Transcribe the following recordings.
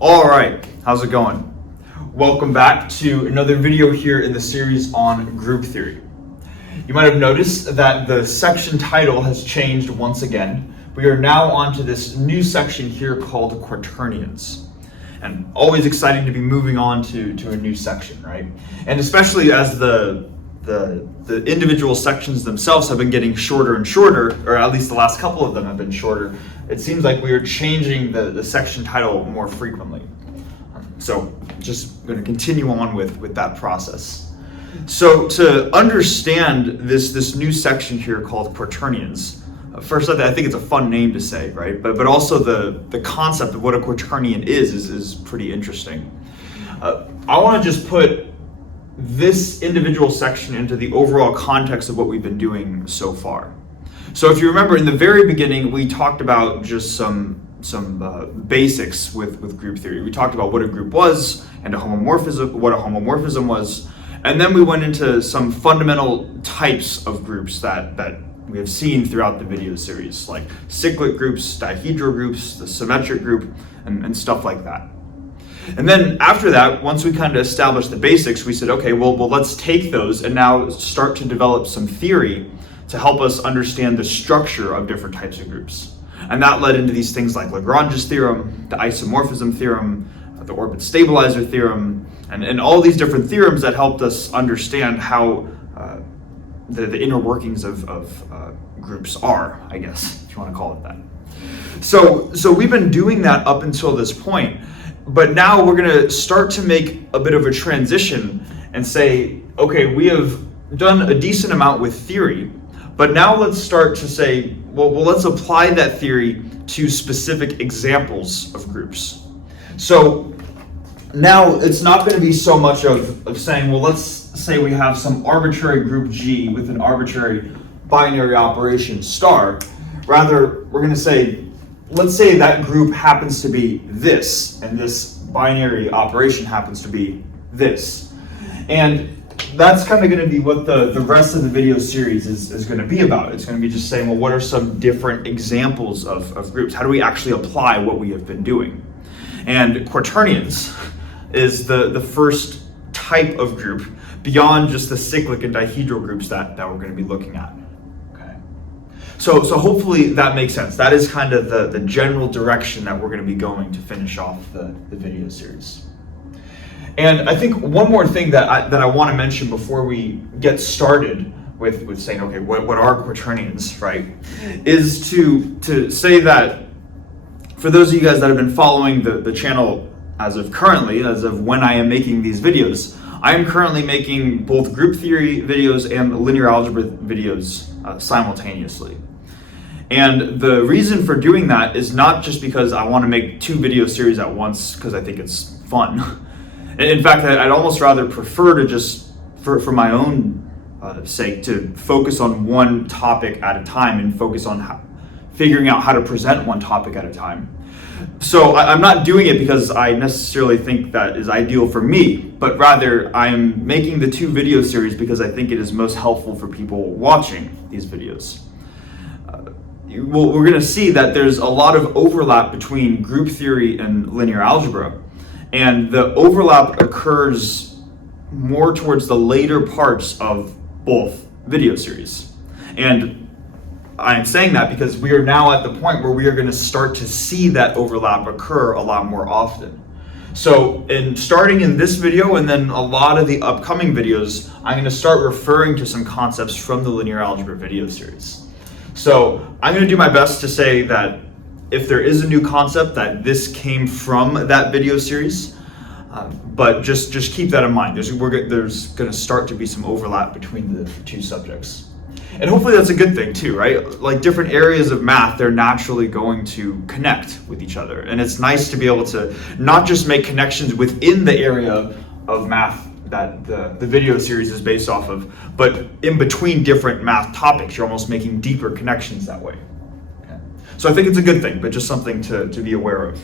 All right, how's it going? Welcome back to another video here in the series on group theory. You might have noticed that the section title has changed once again. We are now on to this new section here called Quaternions. And always exciting to be moving on to a new section, right? And especially as the individual sections themselves have been getting shorter and shorter, or at least the last couple of them have been shorter, it seems like we are changing the section title more frequently. So just going to continue on with that process. So to understand this new section here called Quaternions, first I think it's a fun name to say, right? But also the concept of what a quaternion is pretty interesting. I want to just put this individual section into the overall context of what we've been doing so far. So if you remember, in the very beginning, we talked about just some basics with group theory. We talked about what a group was and what a homomorphism was, and then we went into some fundamental types of groups that we have seen throughout the video series, like cyclic groups, dihedral groups, the symmetric group, and stuff like that. And then after that, once we kind of established the basics, we said, okay, well, let's take those and now start to develop some theory to help us understand the structure of different types of groups. And that led into these things like Lagrange's theorem, the isomorphism theorem, the orbit stabilizer theorem, and all these different theorems that helped us understand how the inner workings of groups are, I guess, if you want to call it that. So we've been doing that up until this point. But now we're going to start to make a bit of a transition and say, okay, we have done a decent amount with theory, but now let's start to say, well, let's apply that theory to specific examples of groups. So now it's not going to be so much of saying, well, let's say we have some arbitrary group G with an arbitrary binary operation star. Rather, we're going to say, let's say that group happens to be this, and this binary operation happens to be this. And that's kind of going to be what the rest of the video series is going to be about. It's going to be just saying, well, what are some different examples of groups? How do we actually apply what we have been doing? And Quaternions is the first type of group beyond just the cyclic and dihedral groups that we're going to be looking at. So hopefully that makes sense. That is kind of the general direction that we're going to be going to finish off the video series. And I think one more thing that I want to mention before we get started with saying, okay, what are Quaternions, right? Is to say that for those of you guys that have been following the channel as of when I am making these videos, I am currently making both group theory videos and linear algebra videos simultaneously. And the reason for doing that is not just because I want to make two video series at once because I think it's fun. In fact, I'd almost rather prefer to just, for my own sake, to focus on one topic at a time and focus on figuring out how to present one topic at a time. So I'm not doing it because I necessarily think that is ideal for me, but rather I'm making the two video series because I think it is most helpful for people watching these videos. Well, we're going to see that there's a lot of overlap between group theory and linear algebra, and the overlap occurs more towards the later parts of both video series. And I'm saying that because we are now at the point where we are going to start to see that overlap occur a lot more often. So starting in this video and then a lot of the upcoming videos, I'm going to start referring to some concepts from the linear algebra video series. So I'm going to do my best to say that if there is a new concept, that this came from that video series, but just keep that in mind. There's going to start to be some overlap between the two subjects. And hopefully that's a good thing too, right? Like different areas of math, they're naturally going to connect with each other. And it's nice to be able to not just make connections within the area of math that the video series is based off of, but in between different math topics, you're almost making deeper connections that way. Okay. So I think it's a good thing, but just something to be aware of.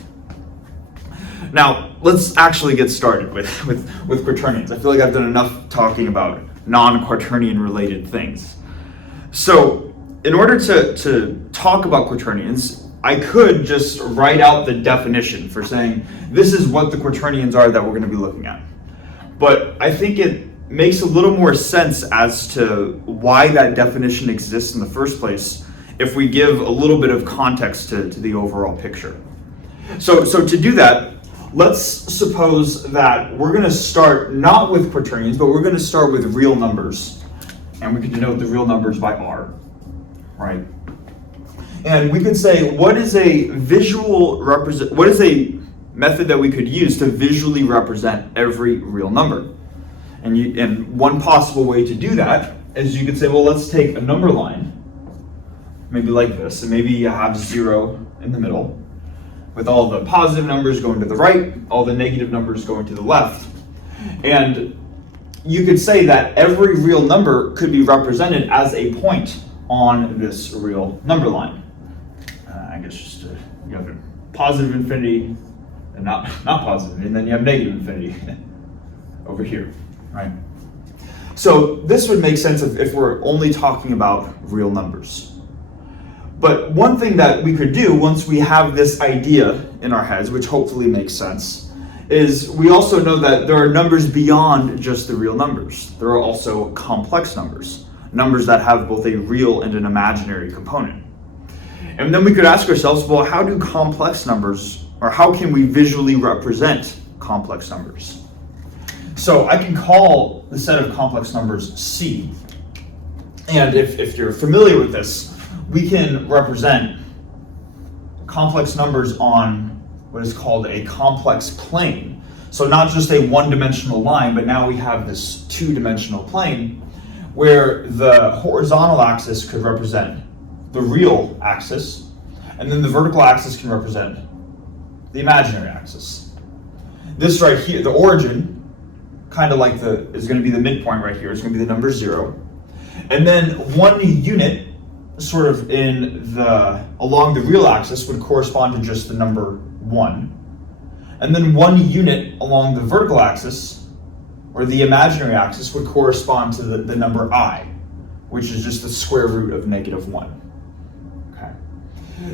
Now, let's actually get started with Quaternions. I feel like I've done enough talking about non-Quaternion related things. So in order to talk about Quaternions, I could just write out the definition for saying this is what the quaternions are that we're going to be looking at. But I think it makes a little more sense as to why that definition exists in the first place if we give a little bit of context to the overall picture. So to do that, let's suppose that we're going to start not with quaternions, but we're going to start with real numbers. And we can denote the real numbers by R, right? And we could say, what is a method that we could use to visually represent every real number? And one possible way to do that is you could say, well, let's take a number line, maybe like this, and maybe you have 0 in the middle, with all the positive numbers going to the right, all the negative numbers going to the left. And you could say that every real number could be represented as a point on this real number line. I guess just you have a positive infinity and not positive, and then you have negative infinity over here, right? So this would make sense if we're only talking about real numbers. But one thing that we could do once we have this idea in our heads, which hopefully makes sense, is we also know that there are numbers beyond just the real numbers. There are also complex numbers, numbers that have both a real and an imaginary component. And then we could ask ourselves, well, how do complex numbers, or how can we visually represent complex numbers? So I can call the set of complex numbers C. And if you're familiar with this, we can represent complex numbers on what is called a complex plane. So not just a one-dimensional line, but now we have this two-dimensional plane where the horizontal axis could represent the real axis, and then the vertical axis can represent the imaginary axis. This right here, the origin, kind of like is going to be the midpoint right here. It's going to be the number 0. And then one unit sort of along the real axis would correspond to just the number 1. And then one unit along the vertical axis, or the imaginary axis, would correspond to the number I, which is just the square root of -1. Okay.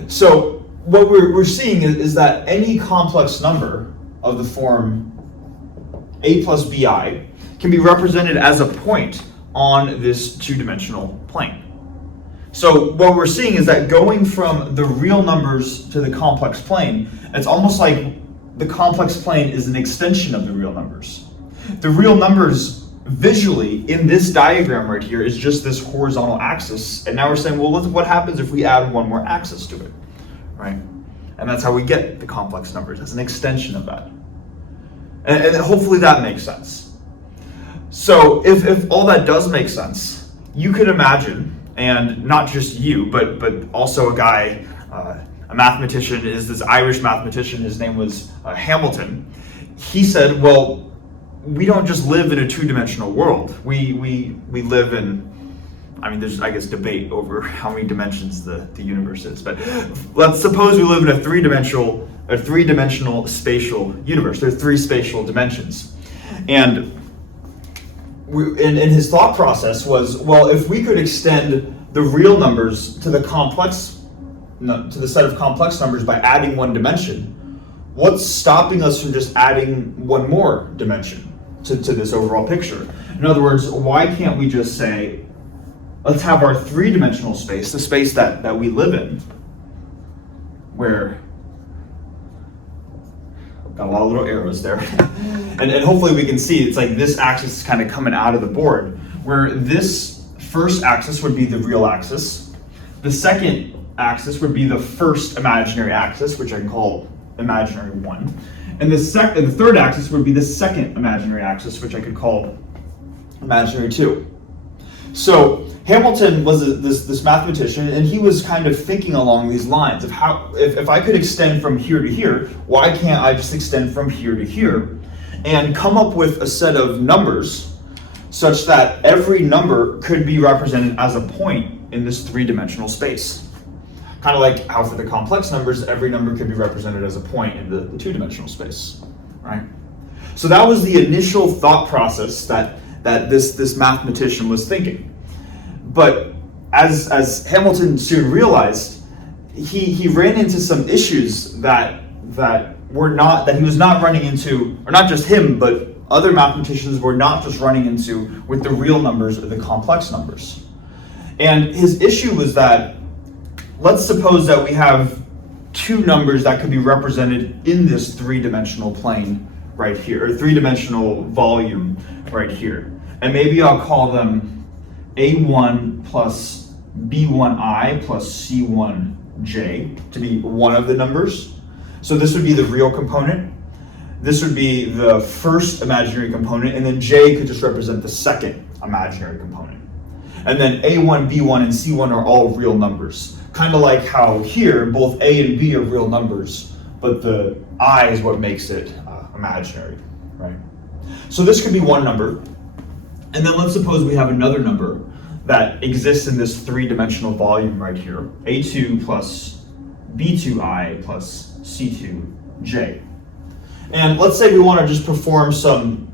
So what we're seeing is that any complex number of the form a plus bi can be represented as a point on this two-dimensional plane. So what we're seeing is that going from the real numbers to the complex plane, it's almost like the complex plane is an extension of the real numbers. The real numbers visually in this diagram right here is just this horizontal axis, and now we're saying, well, what happens if we add one more axis to it, right? And that's how we get the complex numbers, as an extension of that. And hopefully that makes sense. So if all that does make sense, you could imagine, and not just you, but also a guy, a mathematician, is this Irish mathematician, his name was Hamilton. He said, well, we don't just live in a two-dimensional world. We live in, I mean, there's, I guess, debate over how many dimensions the universe is, but let's suppose we live in a three-dimensional spatial universe. There are 3 spatial dimensions. And in his thought process was, well, if we could extend the real numbers to the set of complex numbers by adding one dimension, what's stopping us from just adding one more dimension to this overall picture? In other words, why can't we just say, let's have our 3-dimensional space, the space that we live in, where got a lot of little arrows there. and hopefully we can see it's like this axis is kind of coming out of the board, where this first axis would be the real axis. The second axis would be the first imaginary axis, which I can call imaginary 1. And the third axis would be the second imaginary axis, which I could call imaginary 2. So Hamilton was this mathematician, and he was kind of thinking along these lines of how, if I could extend from here to here, why can't I just extend from here to here and come up with a set of numbers such that every number could be represented as a point in this 3-dimensional space. Kind of like how for the complex numbers, every number could be represented as a point in the 2-dimensional space, right? So that was the initial thought process that this mathematician was thinking. But as Hamilton soon realized, he ran into some issues that he was not running into, or not just him, but other mathematicians were not just running into with the real numbers or the complex numbers. And his issue was that, let's suppose that we have two numbers that could be represented in this three-dimensional plane right here, or three-dimensional volume right here. And maybe I'll call them A1 plus B1I plus C1J to be one of the numbers. So this would be the real component. This would be the first imaginary component, and then J could just represent the second imaginary component. And then A1, B1, and C1 are all real numbers. Kind of like how here, both A and B are real numbers, but the I is what makes it imaginary, right? So this could be one number. And then let's suppose we have another number that exists in this three-dimensional volume right here, A2 plus B2I plus C2J. And let's say we want to just perform some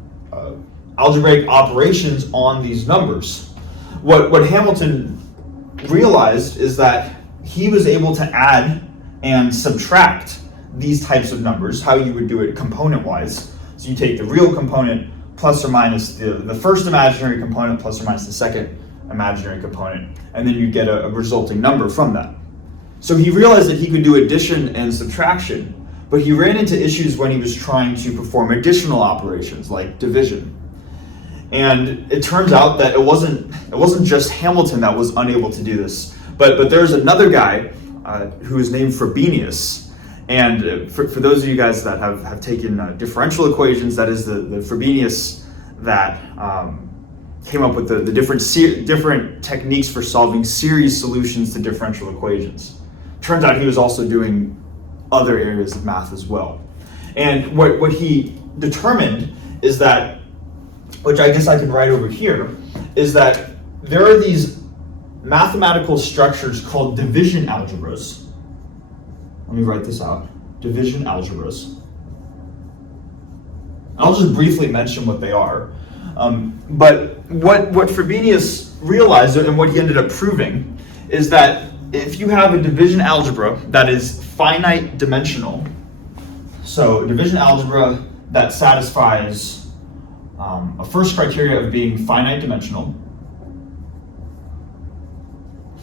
algebraic operations on these numbers. What Hamilton realized is that he was able to add and subtract these types of numbers, how you would do it component-wise. So you take the real component plus or minus the first imaginary component plus or minus the second imaginary component, and then you get a resulting number from that. So he realized that he could do addition and subtraction, but he ran into issues when he was trying to perform additional operations like division. And it turns out that it wasn't just Hamilton that was unable to do this, but there's another guy who is named Frobenius. And for those of you guys that have taken differential equations, that is the Frobenius that came up with the different techniques for solving series solutions to differential equations. Turns out he was also doing other areas of math as well. And what he determined is that, which I guess I can write over here, is that there are these mathematical structures called division algebras. Let me write this out. Division algebras. I'll just briefly mention what they are. But what Frobenius realized, and what he ended up proving, is that if you have a division algebra that is finite dimensional, so division algebra that satisfies a first criteria of being finite dimensional,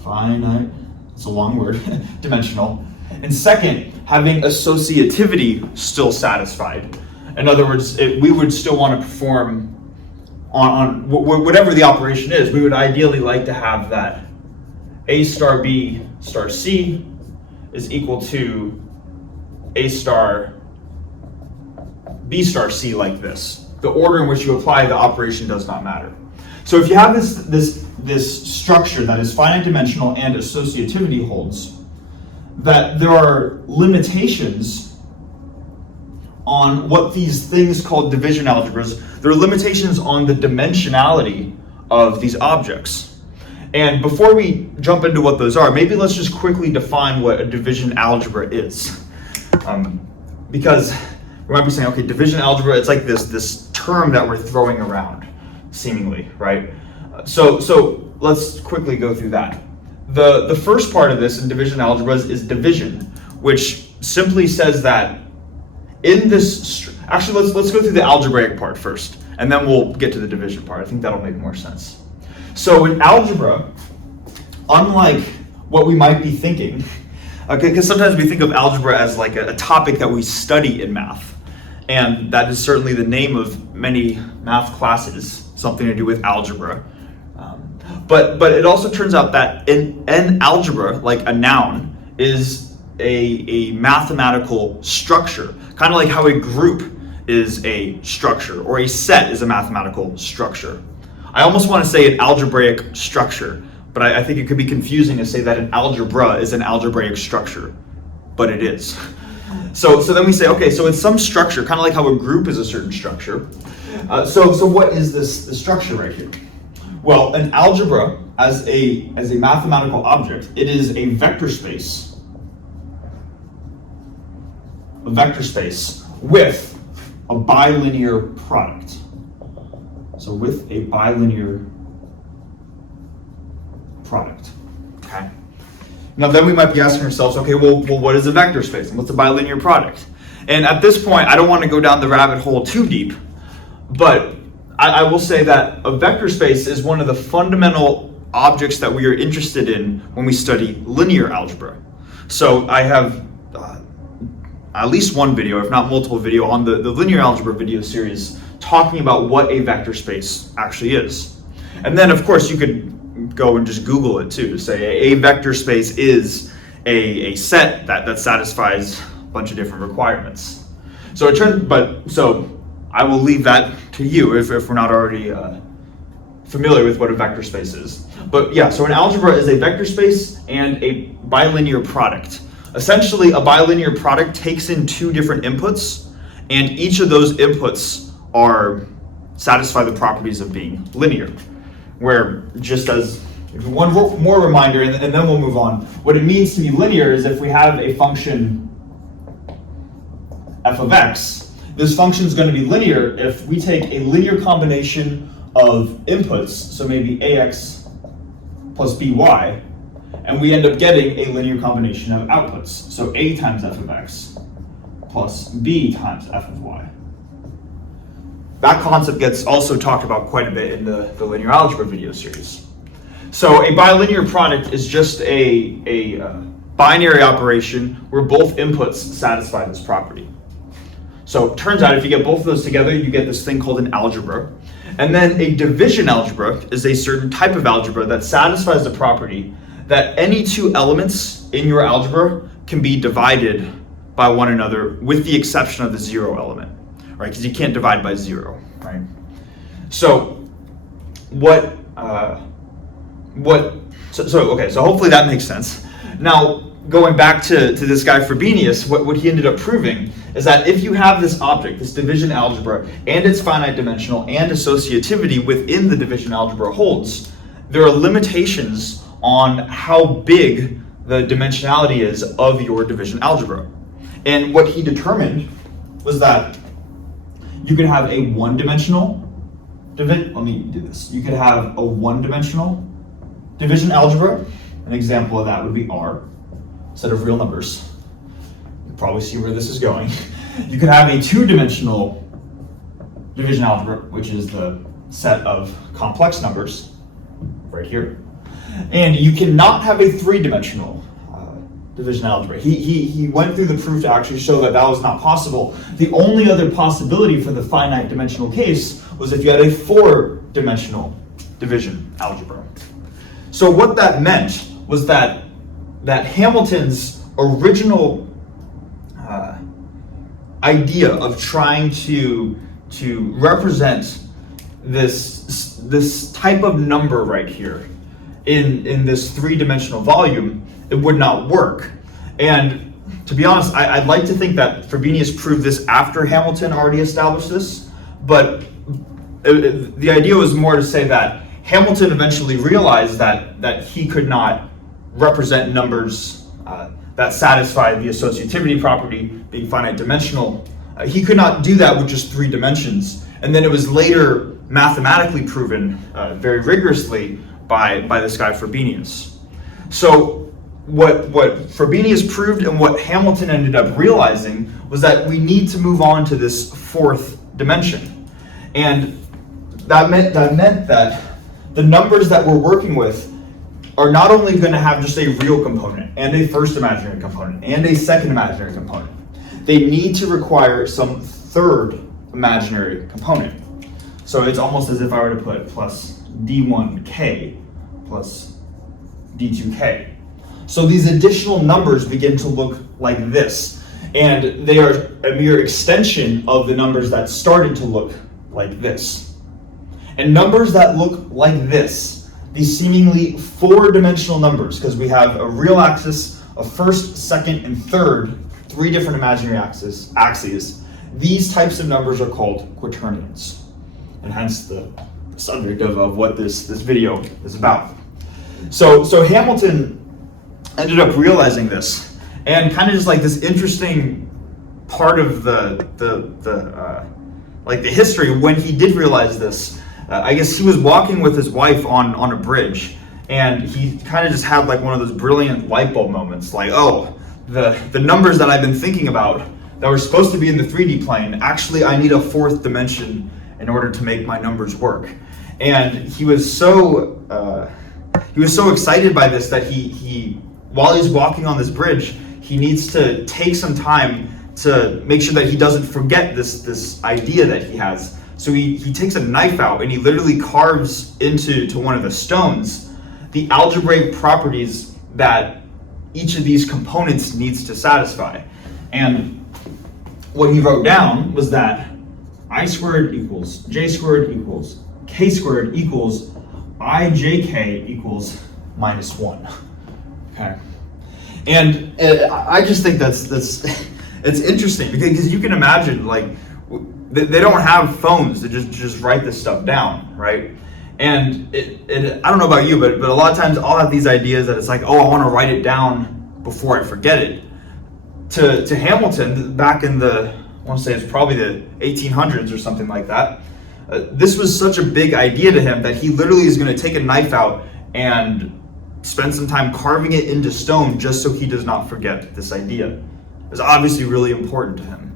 finite, it's a long word, dimensional, and second, having associativity still satisfied. In other words, we would still want to perform on whatever the operation is. We would ideally like to have that A star B star C is equal to A star B star C, like this. The order in which you apply the operation does not matter. So if you have this structure that is finite dimensional and associativity holds, that there are limitations on what these things called division algebras, there are limitations on the dimensionality of these objects. And before we jump into what those are, maybe let's just quickly define what a division algebra is. Because we might be saying, okay, division algebra, it's like this term that we're throwing around, seemingly, right? So let's quickly go through that. The first part of this in division algebras is division, which simply says that in this, actually let's go through the algebraic part first, and then we'll get to the division part. I think that'll make more sense. So in algebra, unlike what we might be thinking, because sometimes we think of algebra as like a topic that we study in math, and that is certainly the name of many math classes, something to do with algebra. But it also turns out that an algebra, like a noun, is a mathematical structure, kind of like how a group is a structure, or a set is a mathematical structure. I almost want to say an algebraic structure, but I think it could be confusing to say that an algebra is an algebraic structure, but it is. So then we say, okay, so it's some structure, kind of like how a group is a certain structure. So what is this structure right here? Well, an algebra as a mathematical object, it is a vector space. A vector space with a bilinear product. So with a bilinear product, okay? Now then we might be asking ourselves, okay, well what is a vector space and what's a bilinear product? And at this point, I don't want to go down the rabbit hole too deep, but I will say that a vector space is one of the fundamental objects that we are interested in when we study linear algebra. So I have at least one video, if not multiple video, on the linear algebra video series talking about what a vector space actually is. And then of course you could go and just Google it too, to say a vector space is a set that satisfies a bunch of different requirements. So I will leave that to you if we're not already familiar with what a vector space is. But yeah, so an algebra is a vector space and a bilinear product. Essentially, a bilinear product takes in two different inputs, and each of those inputs satisfy the properties of being linear. Where, just as one more reminder, and then we'll move on, what it means to be linear is if we have a function f of x, this function is going to be linear if we take a linear combination of inputs, so maybe ax plus by, and we end up getting a linear combination of outputs, so a times f of x plus b times f of y. That concept gets also talked about quite a bit in the linear algebra video series. So a bilinear product is just a binary operation where both inputs satisfy this property. So it turns out if you get both of those together, you get this thing called an algebra. And then a division algebra is a certain type of algebra that satisfies the property that any two elements in your algebra can be divided by one another with the exception of the zero element, right? Because you can't divide by zero, right? So so hopefully that makes sense. Now, going back to this guy Frobenius, what he ended up proving is that if you have this object, this division algebra, and it's finite dimensional and associativity within the division algebra holds, there are limitations on how big the dimensionality is of your division algebra. And what he determined was that you could have a one-dimensional division. Let me do this. You could have a one-dimensional division algebra. An example of that would be R, set of real numbers. You can probably see where this is going. You could have a two-dimensional division algebra, which is the set of complex numbers, right here. And you cannot have a three-dimensional division algebra. He went through the proof to actually show that that was not possible. The only other possibility for the finite dimensional case was if you had a four-dimensional division algebra. So what that meant was that Hamilton's original idea of trying to represent this type of number right here in this three-dimensional volume, it would not work. And to be honest, I'd like to think that Frobenius proved this after Hamilton already established this, but the idea was more to say that Hamilton eventually realized that he could not represent numbers that satisfied the associativity property, being finite dimensional. He could not do that with just three dimensions. And then it was later mathematically proven very rigorously by this guy Frobenius. So what Frobenius proved and what Hamilton ended up realizing was that we need to move on to this fourth dimension. And that meant that the numbers that we're working with are not only going to have just a real component and a first imaginary component and a second imaginary component. They need to require some third imaginary component. So it's almost as if I were to put plus d1k plus d2k. So these additional numbers begin to look like this, and they are a mere extension of the numbers that started to look like this. And numbers that look like this, these seemingly four-dimensional numbers, because we have a real axis, a first, second, and third, three different imaginary axes, these types of numbers are called quaternions, and hence the subject of what this video is about. So Hamilton ended up realizing this, and kind of just like this interesting part of the history when he did realize this. I guess he was walking with his wife on a bridge, and he kind of just had like one of those brilliant light bulb moments, like, oh, the numbers that I've been thinking about that were supposed to be in the 3D plane, actually I need a fourth dimension in order to make my numbers work. And he was so excited by this that he while he's walking on this bridge, he needs to take some time to make sure that he doesn't forget this idea that he has. So he takes a knife out and he literally carves into one of the stones the algebraic properties that each of these components needs to satisfy. And what he wrote down was that I squared equals j squared equals k squared equals ijk equals minus 1. Okay, and I just think that's it's interesting because you can imagine, like, they don't have phones to just write this stuff down, right? And I don't know about you, but a lot of times I'll have these ideas that it's like, oh, I want to write it down before I forget it. To Hamilton, back in I want to say it's probably the 1800s or something like that, this was such a big idea to him that he literally is going to take a knife out and spend some time carving it into stone just so he does not forget this idea. It's obviously really important to him.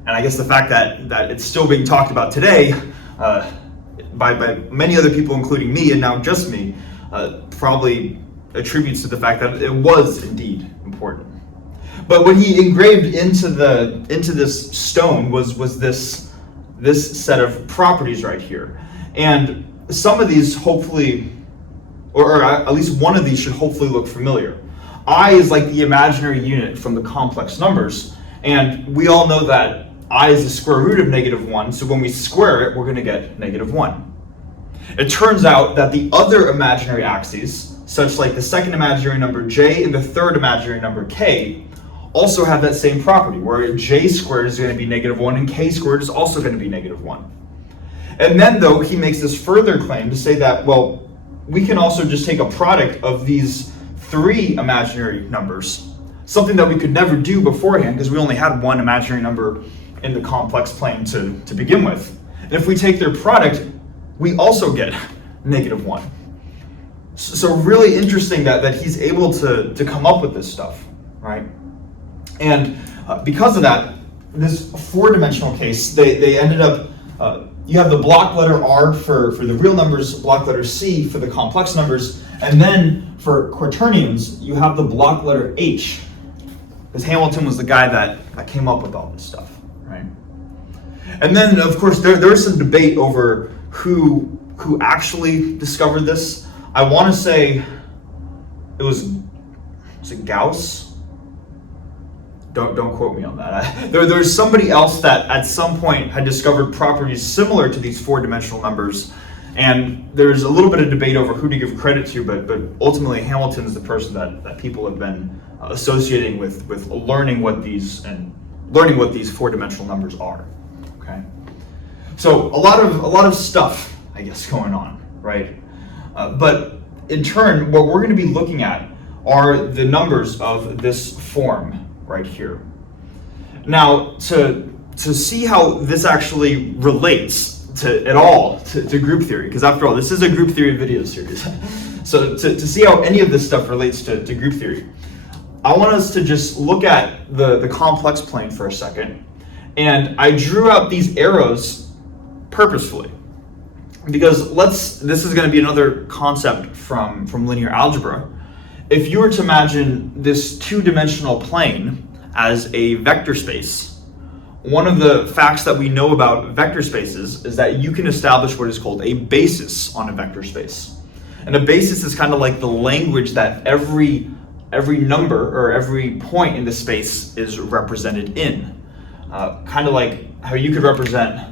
And I guess the fact that it's still being talked about today by many other people, including me, and now just me, probably attributes to the fact that it was indeed important. But what he engraved into this stone was this set of properties right here. And some of these hopefully, or at least one of these should hopefully look familiar. I is like the imaginary unit from the complex numbers, and we all know that I is the square root of -1, so when we square it, we're going to get -1. It turns out that the other imaginary axes, such like the second imaginary number j and the third imaginary number k, also have that same property, where j squared is going to be -1 and k squared is also going to be -1. And then, though, he makes this further claim to say that, well, we can also just take a product of these three imaginary numbers, something that we could never do beforehand because we only had one imaginary number in the complex plane to begin with. And if we take their product, we also get -1. So really interesting that he's able to come up with this stuff, right? And because of that, this four-dimensional case, they ended up, you have the block letter R for the real numbers, block letter C for the complex numbers, and then for quaternions, you have the block letter H, because Hamilton was the guy that came up with all this stuff, right? And then, of course, there was some debate over who actually discovered this. I want to say it was it Gauss? Don't quote me on that. There's somebody else that at some point had discovered properties similar to these four-dimensional numbers, and there's a little bit of debate over who to give credit to, but ultimately Hamilton is the person that people have been associating with learning what these four-dimensional numbers are. Okay, so a lot of stuff, I guess, going on, right? But in turn, what we're going to be looking at are the numbers of this form right here. Now, to see how this actually relates to group theory, because after all, this is a group theory video series. So to see how any of this stuff relates to group theory, I want us to just look at the complex plane for a second. And I drew out these arrows purposefully, because this is going to be another concept from linear algebra. If you were to imagine this two-dimensional plane as a vector space, one of the facts that we know about vector spaces is that you can establish what is called a basis on a vector space. And a basis is kind of like the language that every number or every point in the space is represented in. Kind of like how you could represent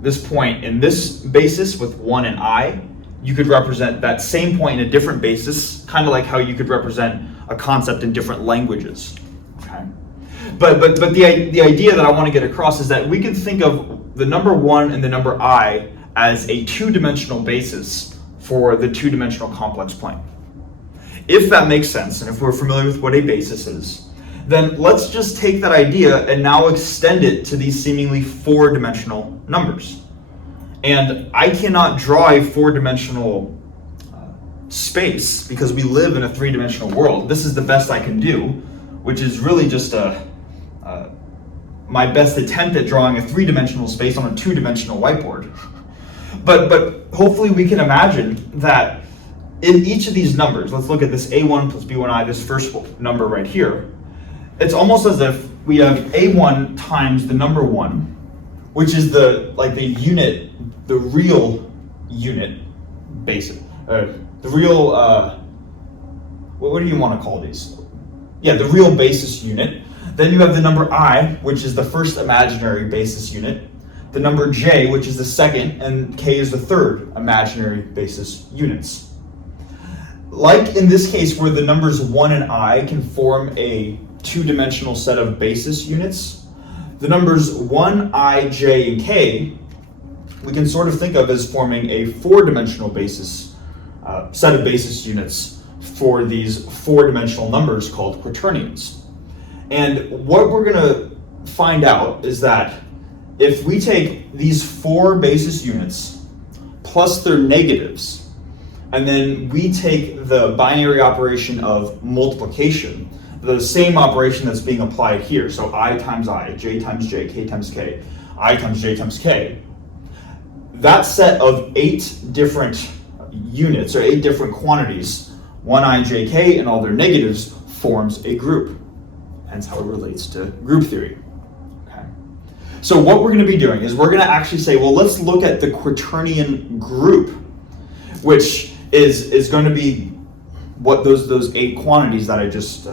this point in this basis with 1 and I, you could represent that same point in a different basis, kind of like how you could represent a concept in different languages. Okay, but the idea that I want to get across is that we can think of the number 1 and the number I as a two-dimensional basis for the two-dimensional complex plane. If that makes sense, and if we're familiar with what a basis is, then let's just take that idea and now extend it to these seemingly four-dimensional numbers. And I cannot draw a four-dimensional space, because we live in a three-dimensional world, this is the best I can do, which is really just my best attempt at drawing a three-dimensional space on a two-dimensional whiteboard. But hopefully we can imagine that in each of these numbers, let's look at this A1 plus B1I, this first number right here, it's almost as if we have A1 times the number 1, which is the unit, the real unit basis, the real, what do you want to call these? Yeah, the real basis unit. Then you have the number I, which is the first imaginary basis unit, the number J, which is the second, and K is the third imaginary basis units. Like in this case where the numbers 1 and I can form a two-dimensional set of basis units, the numbers 1, I, J, and K we can sort of think of as forming a four-dimensional basis set of basis units for these four-dimensional numbers called quaternions. And what we're going to find out is that if we take these four basis units plus their negatives, and then we take the binary operation of multiplication, the same operation that's being applied here, so I times I, J times J, K times K, I times J times K, that set of 8 different units, or 8 different quantities, 1I, J, K, and all their negatives, forms a group. Hence how it relates to group theory. Okay. So what we're going to be doing is we're going to actually say, well, let's look at the quaternion group, which is going to be what those 8 quantities that I just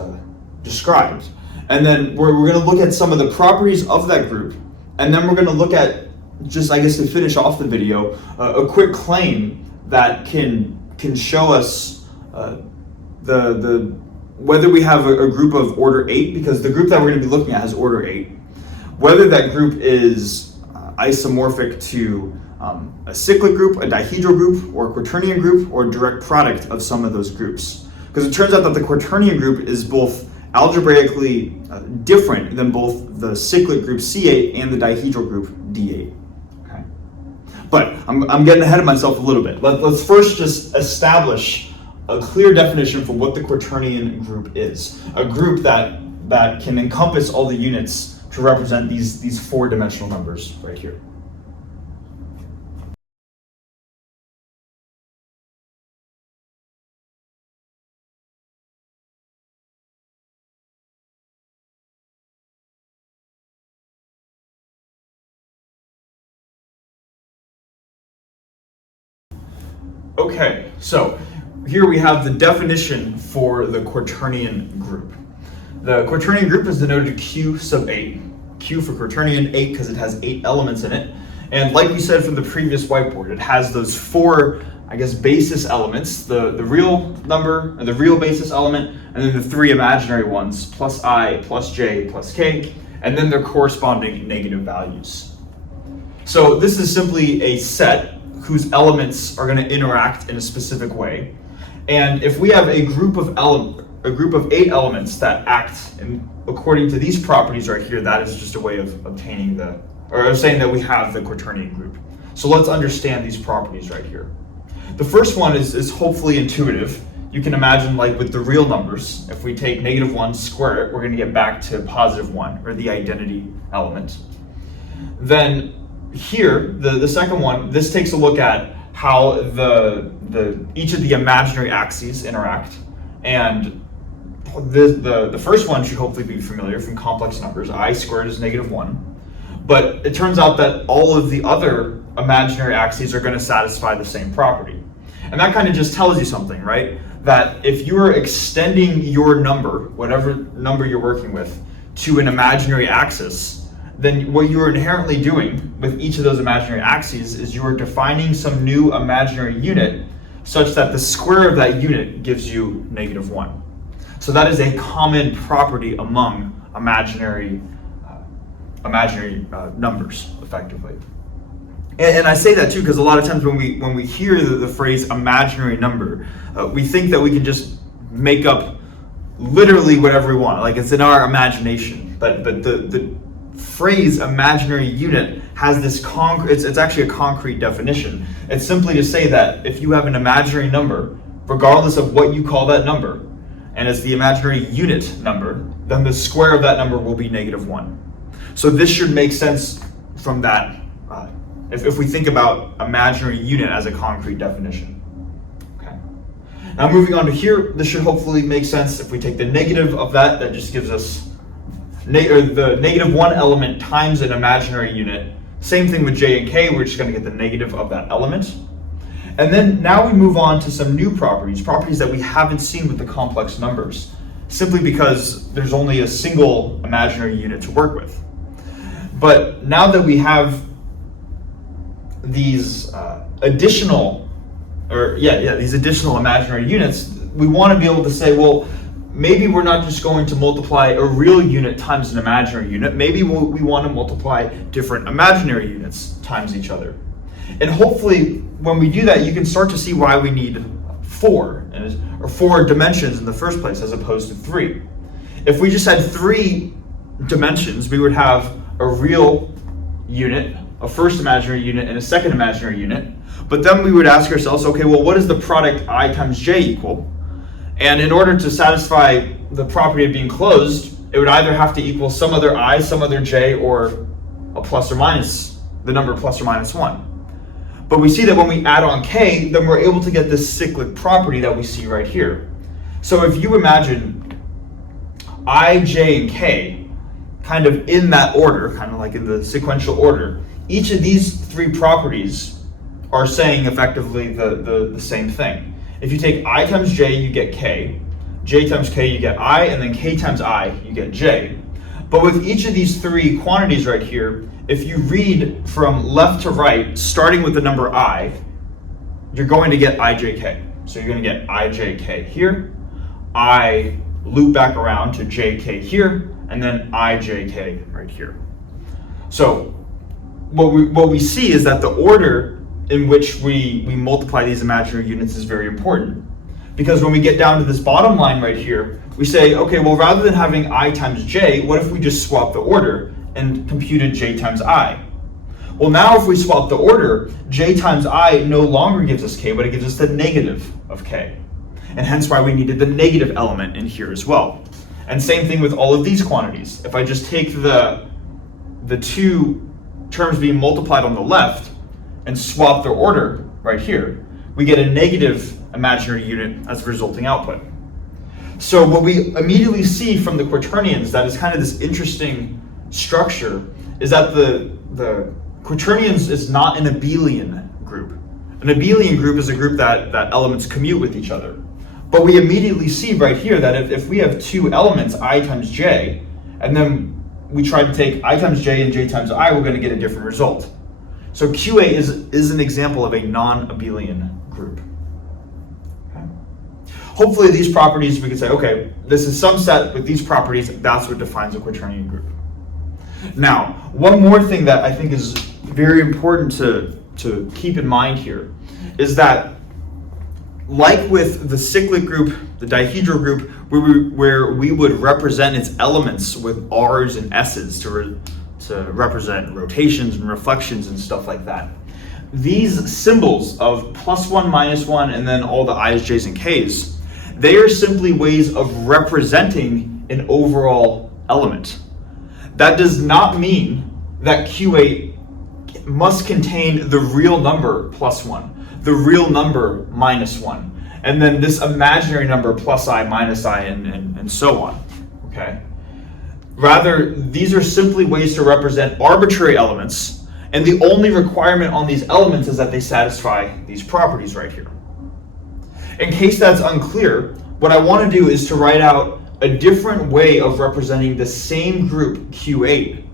described. And then we're going to look at some of the properties of that group, and then we're going to look at, just I guess to finish off the video, a quick claim that can show us the whether we have a group of order 8, because the group that we're going to be looking at has order 8, whether that group is isomorphic to a cyclic group, a dihedral group, or a quaternion group, or a direct product of some of those groups. Because it turns out that the quaternion group is both algebraically different than both the cyclic group C8 and the dihedral group D8. Okay. But I'm getting ahead of myself a little bit. Let's first just establish a clear definition for what the quaternion group is. A group that can encompass all the units to represent these four-dimensional numbers right here. Okay, so here we have the definition for the quaternion group. The quaternion group is denoted Q sub 8. Q for quaternion, 8 because it has 8 elements in it. And like we said from the previous whiteboard, it has those 4, I guess, basis elements, the real number, or the real basis element, and then the 3 imaginary ones, plus I, plus J, plus K, and then their corresponding negative values. So this is simply a set whose elements are going to interact in a specific way. And if we have a group of 8 elements that act according to these properties right here, that is just a way of obtaining saying that we have the quaternion group. So let's understand these properties right here. The first one is hopefully intuitive. You can imagine, like with the real numbers, if we take -1, square it, we're going to get back to +1, or the identity element. Then here, the second one, this takes a look at how each of the imaginary axes interact, and the first one should hopefully be familiar from complex numbers. I squared is -1, but it turns out that all of the other imaginary axes are going to satisfy the same property, and that kind of just tells you something, right? That if you are extending your number, whatever number you're working with, to an imaginary axis, then what you're inherently doing with each of those imaginary axes is you are defining some new imaginary unit such that the square of that unit gives you -1. So that is a common property among imaginary numbers, effectively. And I say that too because a lot of times when we hear the phrase imaginary number, we think that we can just make up literally whatever we want, like it's in our imagination. But the phrase imaginary unit has this it's actually a concrete definition. It's simply to say that if you have an imaginary number regardless of what you call that number, and it's the imaginary unit number, then the square of that number will be -1. So this should make sense from that, if we think about imaginary unit as a concrete definition. Okay. Now moving on to here, this should hopefully make sense. If we take the negative of that, that just gives us the -1 element times an imaginary unit. Same thing with j and k, we're just going to get the negative of that element. And then now we move on to some new properties that we haven't seen with the complex numbers, simply because there's only a single imaginary unit to work with. But now that we have these additional imaginary units, we want to be able to say, well, maybe we're not just going to multiply a real unit times an imaginary unit. Maybe we want to multiply different imaginary units times each other. And hopefully, when we do that, you can start to see why we need 4 dimensions in the first place as opposed to 3. If we just had 3 dimensions, we would have a real unit, a first imaginary unit, and a second imaginary unit. But then we would ask ourselves, okay, well, what does the product I times j equal? And in order to satisfy the property of being closed, it would either have to equal some other I, some other j, or a plus or minus, the number plus or minus 1. But we see that when we add on k, then we're able to get this cyclic property that we see right here. So if you imagine I, j, and k kind of in that order, kind of like in the sequential order, each of these 3 properties are saying effectively the same thing. If you take I times j, you get k, j times k, you get I, and then k times I, you get j. But with each of these 3 quantities right here, if you read from left to right, starting with the number I, you're going to get ijk. So you're going to get ijk here, I loop back around to jk here, and then ijk right here. So what we see is that the order in which we multiply these imaginary units is very important. Because when we get down to this bottom line right here, we say, okay, well, rather than having I times j, what if we just swap the order and computed j times I? Well, now if we swap the order, j times I no longer gives us k, but it gives us the negative of k. And hence why we needed the negative element in here as well. And same thing with all of these quantities. If I just take the 2 terms being multiplied on the left and swap their order right here, we get a negative imaginary unit as the resulting output. So what we immediately see from the Quaternions, that is kind of this interesting structure, is that the Quaternions is not an abelian group. An abelian group is a group that elements commute with each other. But we immediately see right here that if we have 2 elements, I times j, and then we try to take I times j and j times I, we're going to get a different result. So QA is an example of a non-abelian group. Okay. Hopefully these properties, we can say, okay, this is some set with these properties, that's what defines a quaternion group. Now, one more thing that I think is very important to keep in mind here is that, like with the cyclic group, the dihedral group, where we would represent its elements with R's and S's to represent rotations and reflections and stuff like that. These symbols of +1, -1, and then all the I's, J's, and K's, they are simply ways of representing an overall element. That does not mean that Q8 must contain the real number +1, the real number -1, and then this imaginary number +I, -I, and so on, okay? Rather, these are simply ways to represent arbitrary elements, and the only requirement on these elements is that they satisfy these properties right here. In case that's unclear, what I want to do is to write out a different way of representing the same group Q8,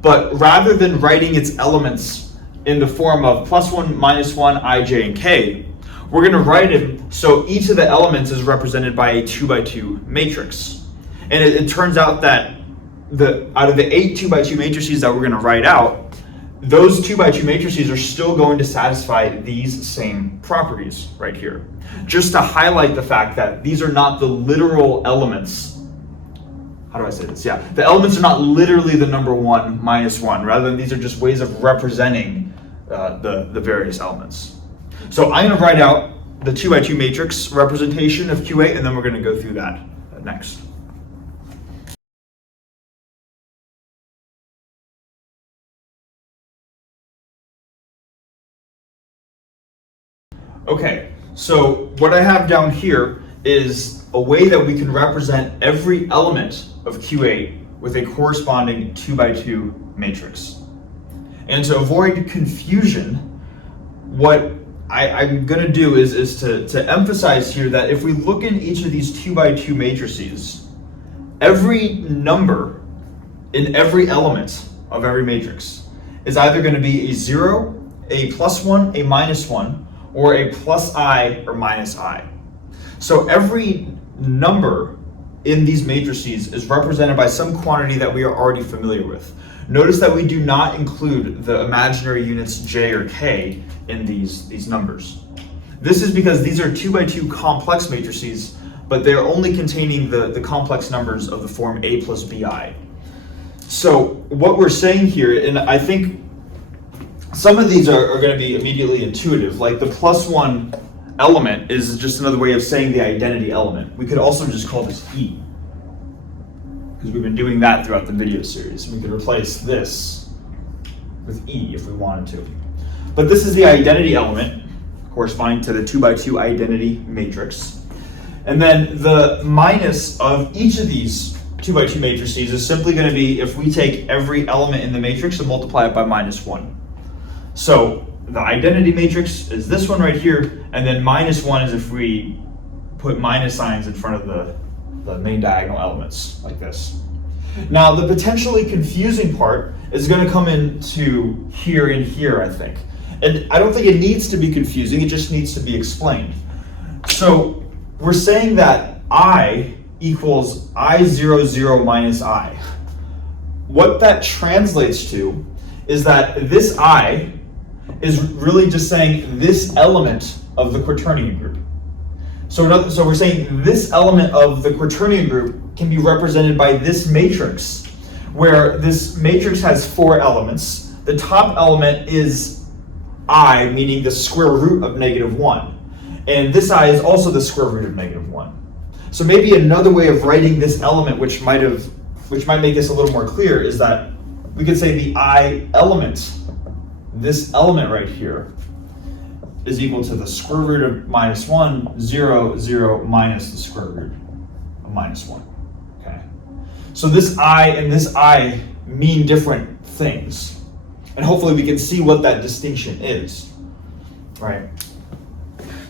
but rather than writing its elements in the form of +1, -1, I, J, and K, we're going to write it so each of the elements is represented by a 2x2 matrix. And it turns out that out of the 8 2x2 matrices that we're going to write out, those 2x2 matrices are still going to satisfy these same properties right here. Just to highlight the fact that these are not the literal elements. How do I say this? Yeah, the elements are not literally the number 1, -1. Rather than these are just ways of representing the various elements. So I'm going to write out the 2 by 2 matrix representation of QA, and then we're going to go through that next. Okay, so what I have down here is a way that we can represent every element of QA with a corresponding 2 by 2 matrix. And to avoid confusion, what I'm going to do is to emphasize here that if we look in each of these 2 by 2 matrices, every number in every element of every matrix is either going to be a 0, a +1, a -1, or a plus I or minus I. So every number in these matrices is represented by some quantity that we are already familiar with. Notice that we do not include the imaginary units j or k in these numbers. This is because these are 2 by 2 complex matrices, but they are only containing the complex numbers of the form a plus bi. So what we're saying here, and I think some of these are going to be immediately intuitive, like the +1 element is just another way of saying the identity element. We could also just call this E, because we've been doing that throughout the video series. We could replace this with E if we wanted to. But this is the identity element corresponding to the 2 by 2 identity matrix. And then the minus of each of these 2 by 2 matrices is simply going to be if we take every element in the matrix and multiply it by -1. So the identity matrix is this one right here, and then -1 is if we put minus signs in front of the main diagonal elements, like this. Now, the potentially confusing part is going to come into here and here, I think. And I don't think it needs to be confusing, it just needs to be explained. So we're saying that I equals I00 minus I. What that translates to is that this I is really just saying this element of the Quaternion group. So we're saying this element of the Quaternion group can be represented by this matrix, where this matrix has 4 elements. The top element is I, meaning the square root of -1. And this I is also the square root of -1. So maybe another way of writing this element, which might make this a little more clear, is that we could say the I element, this element right here, is equal to the square root of -1, 0, 0, minus the square root of -1. Okay. So this I and this I mean different things. And hopefully we can see what that distinction is. Right?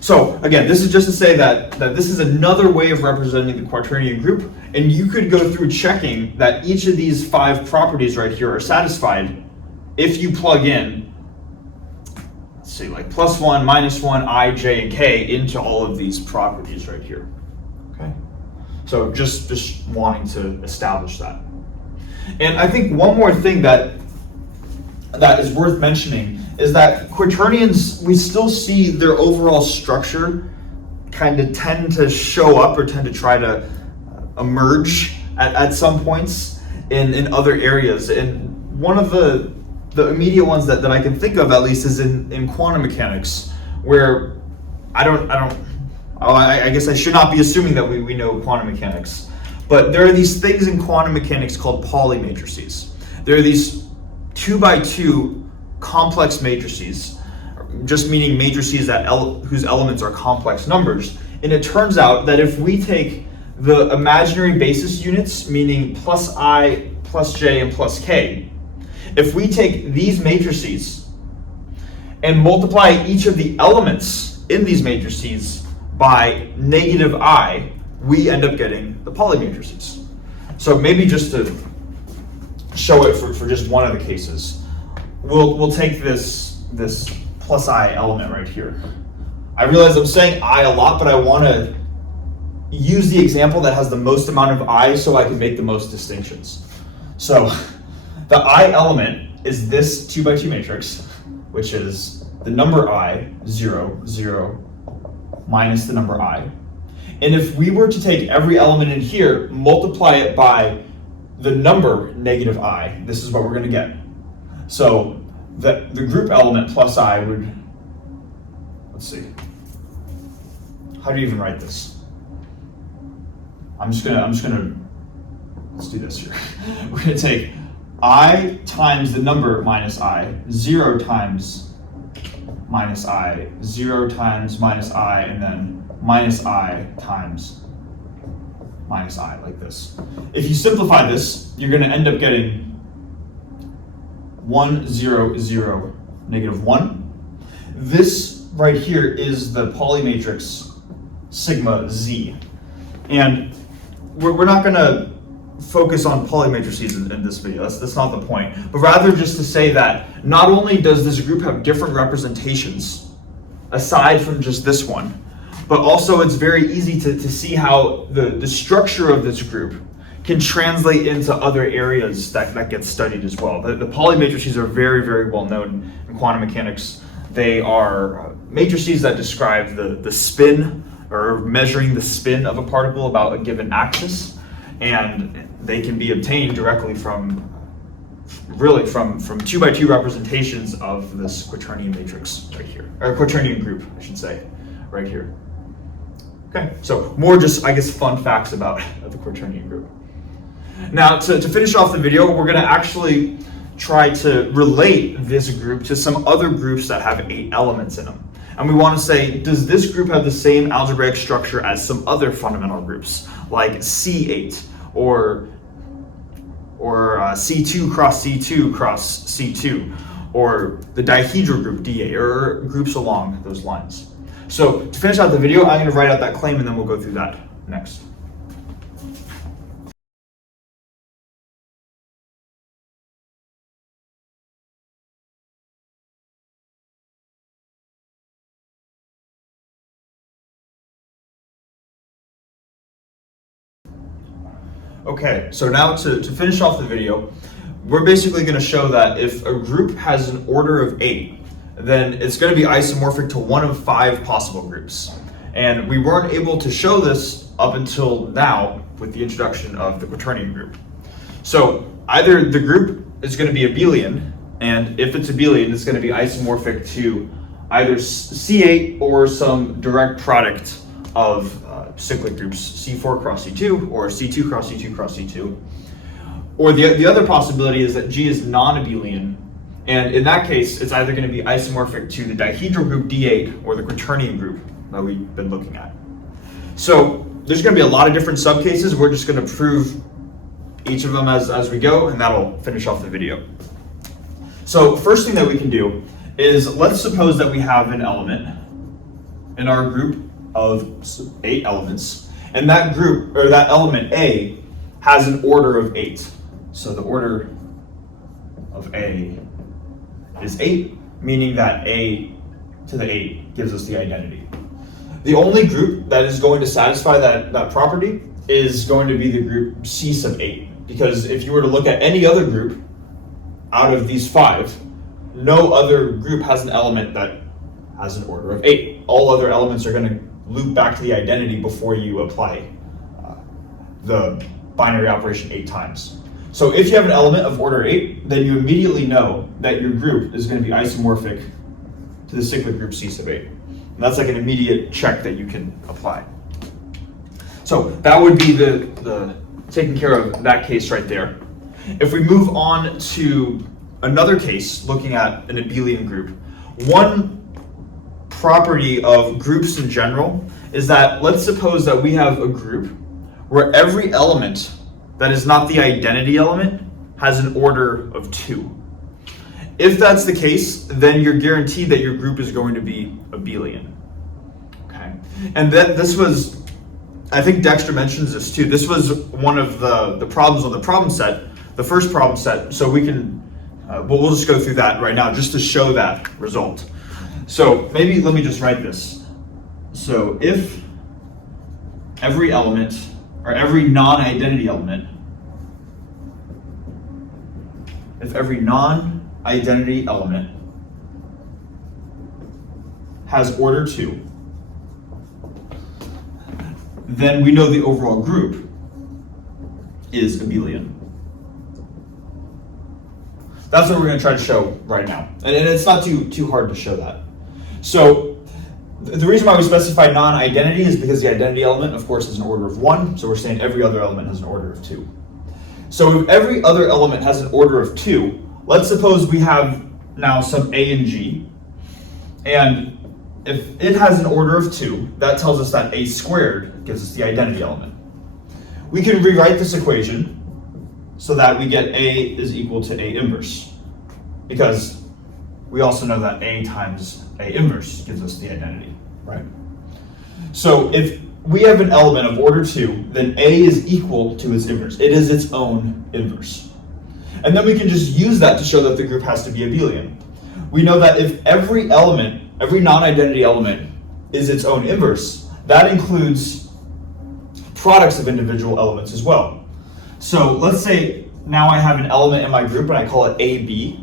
So again, this is just to say that this is another way of representing the Quaternion group, and you could go through checking that each of these 5 properties right here are satisfied if you plug in, let's see, like +1, -1, I, j, and k into all of these properties right here. Okay. So just wanting to establish that. And I think one more thing that is worth mentioning is that Quaternions, we still see their overall structure kind of tend to show up or tend to try to emerge at some points in other areas. And one of the immediate ones that I can think of, at least, is in quantum mechanics, where I guess I should not be assuming that we know quantum mechanics, but there are these things in quantum mechanics called Pauli matrices. There are these 2 by 2 complex matrices, just meaning matrices whose elements are complex numbers. And it turns out that if we take the imaginary basis units, meaning +i, +j, and +k, if we take these matrices and multiply each of the elements in these matrices by -i, we end up getting the Pauli matrices. So maybe just to show it for just one of the cases, we'll take this +i element right here. I realize I'm saying I a lot, but I want to use the example that has the most amount of I so I can make the most distinctions. So the I element is this 2 by 2 matrix, which is the number I, 0, 0, minus the number I. And if we were to take every element in here, multiply it by the number -i, this is what we're going to get. So the group element +i would, let's see, how do you even write this? I'm just gonna, let's do this here. We're gonna take I times the number minus I, 0 times minus I, 0 times minus I, and then minus I times minus I, like this. If you simplify this, you're gonna end up getting 1, 0, 0, negative 1. This right here is the Pauli matrix sigma z. And we're not gonna focus on Pauli matrices in this video, that's not the point. But rather just to say that not only does this group have different representations, aside from just this one, but also it's very easy to see how the structure of this group can translate into other areas that get studied as well. The Pauli matrices are very, very well known in quantum mechanics. They are matrices that describe the spin, or measuring the spin of a particle about a given axis, and they can be obtained directly from 2x2 representations of this quaternion matrix right here, or quaternion group, I should say, right here. Okay, so more just, I guess, fun facts about the quaternion group. Now, to finish off the video, we're going to actually try to relate this group to some other groups that have 8 elements in them. And we want to say, does this group have the same algebraic structure as some other fundamental groups, like C8 or C2 cross C2 cross C2, or the dihedral group D8, or groups along those lines. So to finish out the video, I'm going to write out that claim and then we'll go through that next. Okay, so now to finish off the video, we're basically going to show that if a group has an order of 8, then it's going to be isomorphic to one of 5 possible groups. And we weren't able to show this up until now with the introduction of the quaternion group. So either the group is going to be abelian, and if it's abelian, it's going to be isomorphic to either C8 or some direct product of cyclic groups, C4 cross C2 or C2 cross C2 cross C2. Or the other possibility is that G is non-abelian, and in that case, it's either going to be isomorphic to the dihedral group D8 or the quaternion group that we've been looking at. So there's going to be a lot of different subcases. We're just going to prove each of them as we go, and that'll finish off the video. So first thing that we can do is, let's suppose that we have an element in our group of 8 elements, and that group, or that element A, has an order of 8. So the order of A is 8, meaning that A to the 8 gives us the identity. The only group that is going to satisfy that property is going to be the group C sub 8, because if you were to look at any other group out of these 5, no other group has an element that has an order of 8. All other elements are going to loop back to the identity before you apply the binary operation 8 times. So if you have an element of order 8, then you immediately know that your group is going to be isomorphic to the cyclic group C sub 8. And that's like an immediate check that you can apply. So that would be the taking care of that case right there. If we move on to another case, looking at an abelian group, one property of groups in general is that, let's suppose that we have a group where every element that is not the identity element has an order of 2. If that's the case, then you're guaranteed that your group is going to be abelian. Okay, and then this was, I think Dexter mentions this too, this was one of the problems on the problem set, the first problem set, so we can, we'll just go through that right now just to show that result. So maybe let me just write this. So if every element, or every non-identity element, if every non-identity element has order 2, then we know the overall group is abelian. That's what we're going to try to show right now. And it's not too hard to show that. So The reason why we specify non-identity is because the identity element, of course, is an order of 1, so we're saying every other element has an order of 2. So if every other element has an order of 2, let's suppose we have now some A and G, and if it has an order of 2, that tells us that A squared gives us the identity element. We can rewrite this equation so that we get A is equal to A inverse, because we also know that A times A inverse gives us the identity, right? So if we have an element of order 2, then A is equal to its inverse. It is its own inverse. And then we can just use that to show that the group has to be abelian. We know that if every element, every non-identity element is its own inverse, that includes products of individual elements as well. So let's say now I have an element in my group and I call it AB.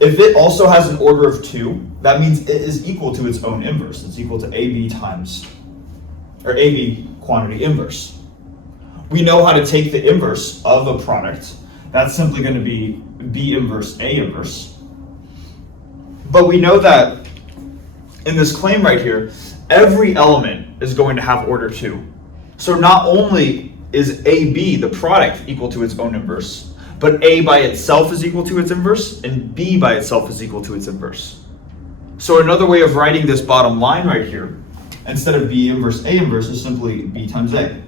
If it also has an order of 2, that means it is equal to its own inverse. It's equal to AB times, or AB quantity inverse. We know how to take the inverse of a product. That's simply going to be B inverse A inverse. But we know that in this claim right here, every element is going to have order 2. So not only is AB, the product, equal to its own inverse, but A by itself is equal to its inverse, and B by itself is equal to its inverse. So another way of writing this bottom line right here, instead of B inverse A inverse, is simply B times A.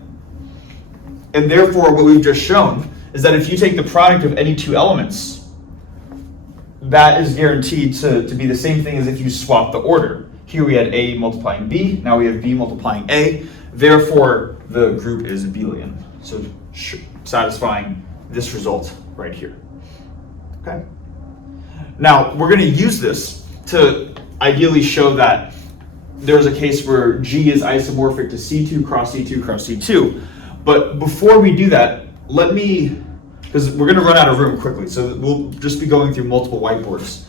And therefore, what we've just shown is that if you take the product of any two elements, that is guaranteed to be the same thing as if you swap the order. Here we had A multiplying B, now we have B multiplying A, therefore the group is abelian. So satisfying this result right here. Okay. Now we're going to use this to ideally show that there's a case where G is isomorphic to C2 cross C2 cross C2. But before we do that, let me, because we're going to run out of room quickly, so we'll just be going through multiple whiteboards.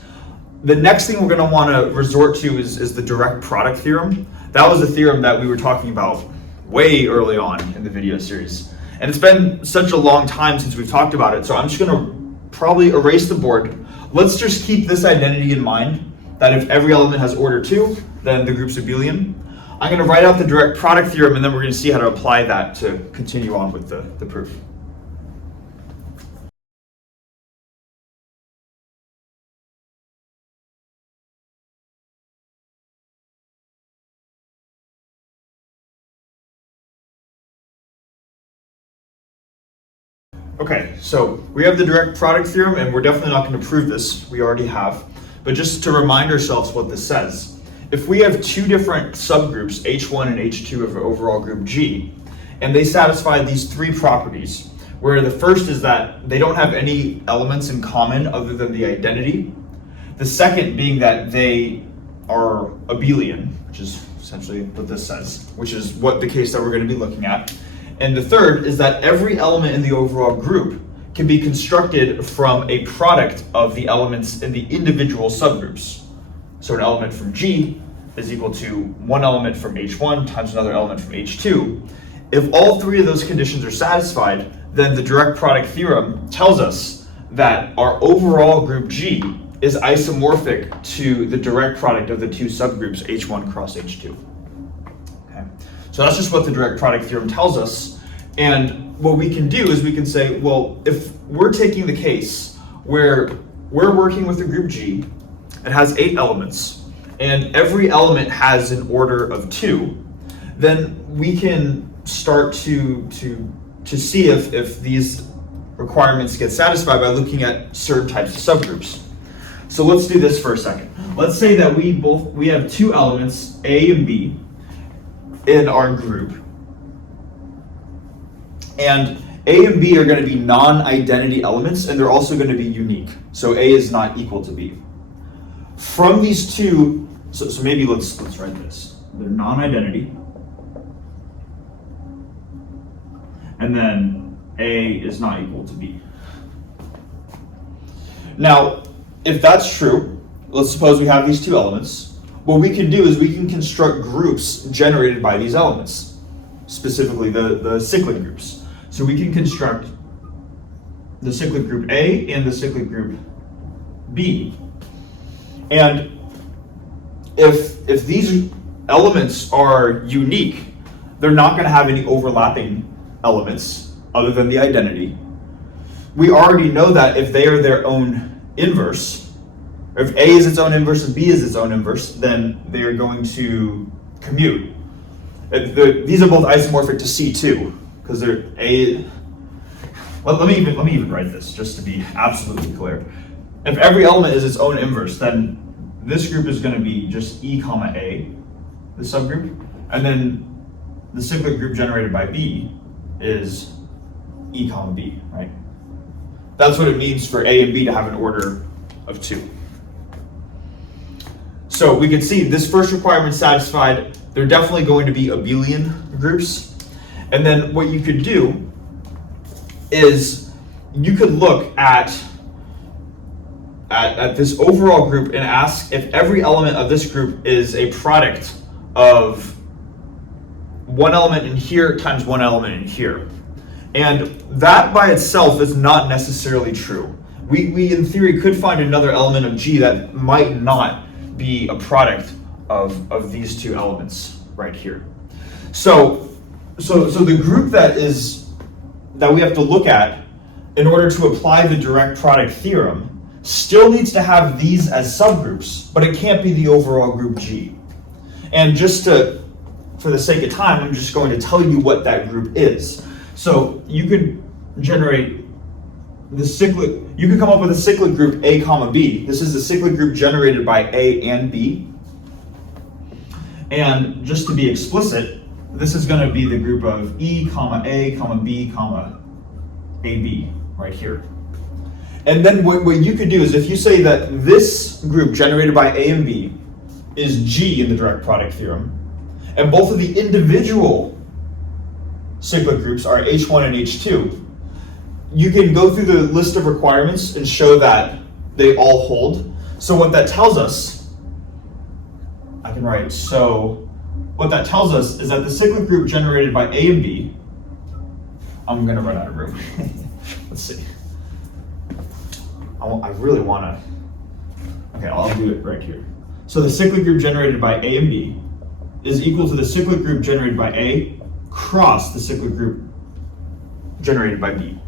The next thing we're going to want to resort to is the direct product theorem. That was a theorem that we were talking about way early on in the video series. And it's been such a long time since we've talked about it, so I'm just going to probably erase the board. Let's just keep this identity in mind, that if every element has order 2, then the group's abelian. I'm going to write out the direct product theorem, and then we're going to see how to apply that to continue on with the proof. Okay, so we have the direct product theorem, and we're definitely not going to prove this. We already have. But just to remind ourselves what this says, if we have two different subgroups, H1 and H2 of our overall group G, and they satisfy these three properties, where the first is that they don't have any elements in common other than the identity, the second being that they are abelian, which is essentially what this says, which is what the case that we're going to be looking at, and the third is that every element in the overall group can be constructed from a product of the elements in the individual subgroups. So an element from G is equal to one element from H1 times another element from H2. If all three of those conditions are satisfied, then the direct product theorem tells us that our overall group G is isomorphic to the direct product of the two subgroups H1 cross H2. Okay. So that's just what the direct product theorem tells us. And what we can do is we can say, well, if we're taking the case where we're working with a group G, it has 8 elements, and every element has an order of 2, then we can start to see if these requirements get satisfied by looking at certain types of subgroups. So let's do this for a second. Let's say that we have 2 elements, A and B, in our group. And A and B are going to be non-identity elements, and they're also going to be unique. So A is not equal to B. From these two, so maybe let's write this. They're non-identity. And then A is not equal to B. Now, if that's true, let's suppose we have these 2 elements. What we can do is we can construct groups generated by these elements, specifically the cyclic groups. So we can construct the cyclic group A and the cyclic group B. And if these elements are unique, they're not going to have any overlapping elements other than the identity. We already know that if they are their own inverse, or if A is its own inverse and B is its own inverse, then they are going to commute. These are both isomorphic to C2 because they're A. Well, let me even write this just to be absolutely clear. If every element is its own inverse, then this group is going to be just E comma A, the subgroup, and then the cyclic group generated by B is E comma B, right? That's what it means for A and B to have an order of 2. So we can see this first requirement satisfied. They're definitely going to be abelian groups. And then what you could do is you could look at this overall group and ask if every element of this group is a product of one element in here times one element in here. And that by itself is not necessarily true. We in theory could find another element of G that might not be a product of these two elements right here. So the group that we have to look at in order to apply the direct product theorem still needs to have these as subgroups, but it can't be the overall group G. And for the sake of time, I'm just going to tell you what that group is. So you could generate you could come up with a cyclic group A comma B. This is a cyclic group generated by A and B. And just to be explicit, this is going to be the group of E comma A comma B comma AB right here. And then what you could do is if you say that this group generated by A and B is G in the direct product theorem, and both of the individual cyclic groups are H1 and H2, you can go through the list of requirements and show that they all hold. So what that tells us, I can write, so what that tells us is that the cyclic group generated by A and B, I'm going to run out of room. Let's see. I really want to, okay, I'll do it right here. So the cyclic group generated by A and B is equal to the cyclic group generated by A cross the cyclic group generated by B.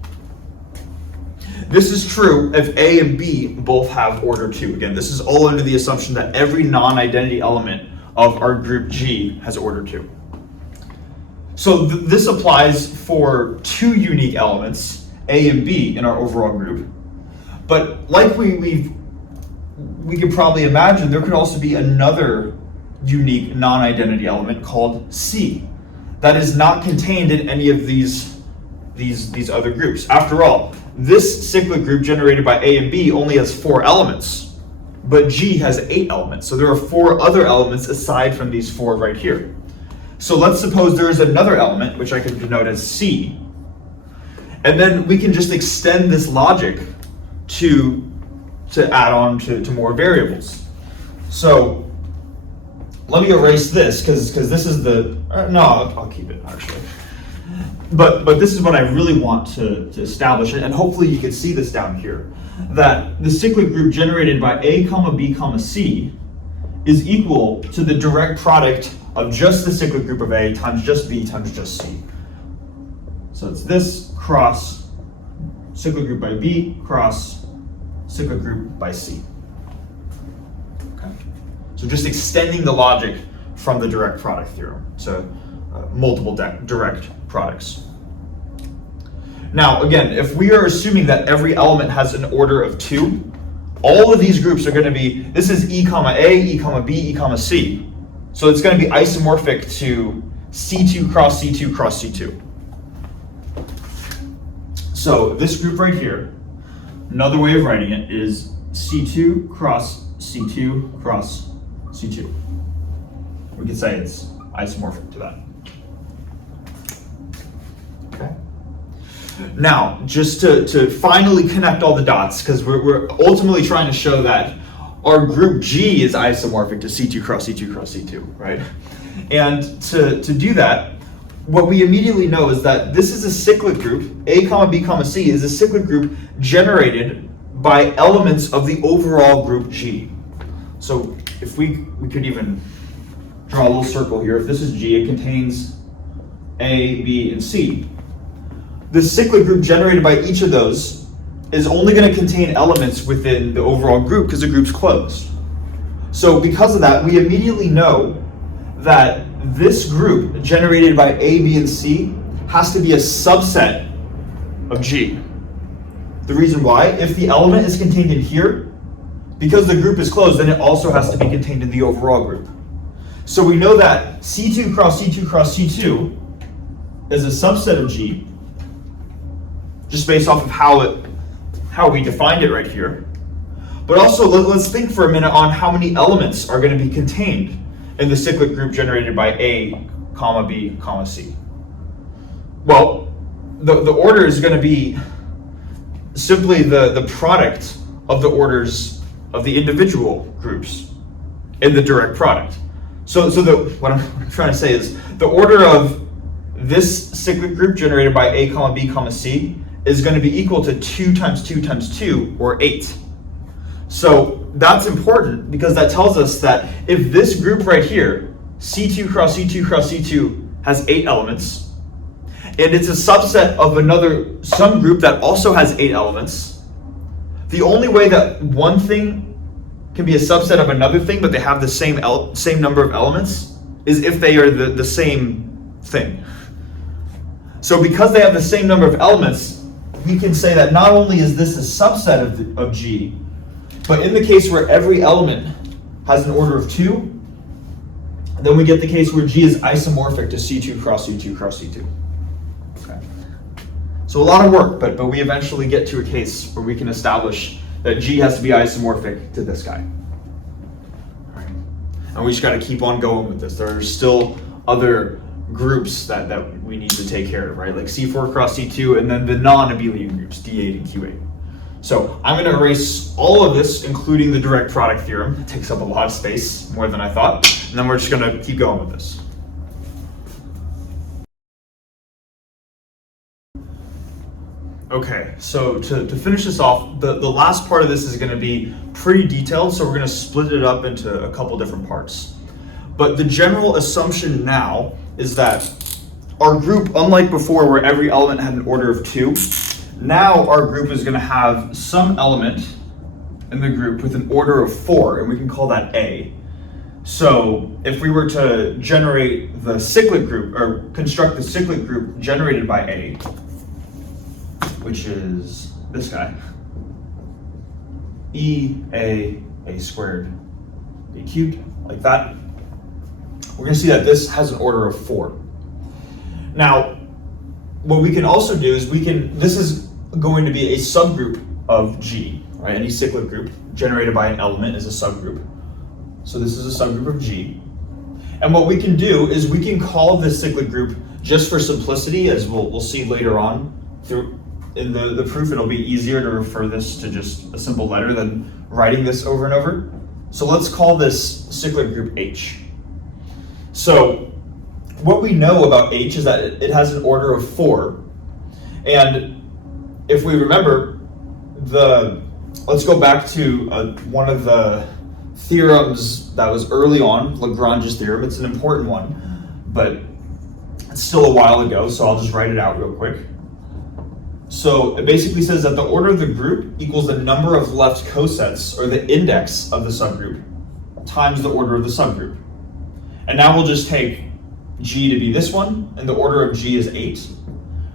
This is true if A and B both have order 2. Again, this is all under the assumption that every non-identity element of our group G has order 2. So this applies for 2 unique elements, A and B, in our overall group. But like we could probably imagine, there could also be another unique non-identity element called C that is not contained in any of these other groups. After all, this cyclic group generated by A and B only has 4 elements, but G has 8 elements. So there are 4 other elements aside from these 4 right here. So let's suppose there is another element, which I can denote as C, and then we can just extend this logic to add on to more variables. So let me erase this because this is I'll keep it actually. But this is what I really want to establish, and hopefully you can see this down here, that the cyclic group generated by A comma B comma C is equal to the direct product of just the cyclic group of A times just B times just C. So it's this cross cyclic group by B cross cyclic group by C. Okay. So just extending the logic from the direct product theorem to multiple direct products. Now, again, if we are assuming that every element has an order of 2, all of these groups are going to be, this is E comma A, E comma B, E comma C. So it's going to be isomorphic to C2 cross C2 cross C2. So this group right here, another way of writing it is C2 cross C2 cross C2. We could say it's isomorphic to that. Okay. Now, just to finally connect all the dots, because we're ultimately trying to show that our group G is isomorphic to C2 cross C2 cross C2, right? And to do that, what we immediately know is that this is a cyclic group, A comma B comma C is a cyclic group generated by elements of the overall group G. So if we could even draw a little circle here. If this is G, it contains A, B, and C. The cyclic group generated by each of those is only going to contain elements within the overall group because the group's closed. So because of that, we immediately know that this group generated by A, B, and C has to be a subset of G. The reason why, if the element is contained in here, because the group is closed, then it also has to be contained in the overall group. So we know that C2 cross C2 cross C2 is a subset of G, just based off of how we defined it right here. But also, let's think for a minute on how many elements are going to be contained in the cyclic group generated by A, comma B, comma C. Well, the order is going to be simply the product of the orders of the individual groups in the direct product. So what I'm trying to say is the order of this cyclic group generated by A, comma B, comma C is going to be equal to 2 times 2 times 2, or 8. So that's important because that tells us that if this group right here, C2 cross C2 cross C2, has 8 elements, and it's a subset of another subgroup that also has 8 elements, the only way that one thing can be a subset of another thing, but they have the same number of elements, is if they are the same thing. So because they have the same number of elements, we can say that not only is this a subset of G, but in the case where every element has an order of 2, then we get the case where G is isomorphic to C2 cross C2 cross C2. Okay. So a lot of work, but we eventually get to a case where we can establish that G has to be isomorphic to this guy. All right. And we just got to keep on going with this. There are still other groups that we need to take care of, right? Like C4 cross C2, and then the non-abelian groups, D8 and Q8. So I'm going to erase all of this, including the direct product theorem. It takes up a lot of space, more than I thought. And then we're just going to keep going with this. Okay, so to finish this off, the last part of this is going to be pretty detailed, so we're going to split it up into a couple different parts. But the general assumption now is that our group, unlike before where every element had an order of 2, now our group is going to have some element in the group with an order of 4, and we can call that A. So if we were to generate the cyclic group, or construct the cyclic group generated by A, which is this guy, A squared, B cubed, like that, we're going to see that this has an order of 4. Now, what we can also do is this is going to be a subgroup of G, right? Any cyclic group generated by an element is a subgroup. So this is a subgroup of G. And what we can do is we can call this cyclic group, just for simplicity, as we'll see later on in the proof, it'll be easier to refer this to just a simple letter than writing this over and over. So let's call this cyclic group H. So what we know about H is that it has an order of 4. And if we remember, let's go back to one of the theorems that was early on, Lagrange's theorem. It's an important one, but it's still a while ago, so I'll just write it out real quick. So it basically says that the order of the group equals the number of left cosets, or the index of the subgroup, times the order of the subgroup. And now we'll just take G to be this one, and the order of G is 8.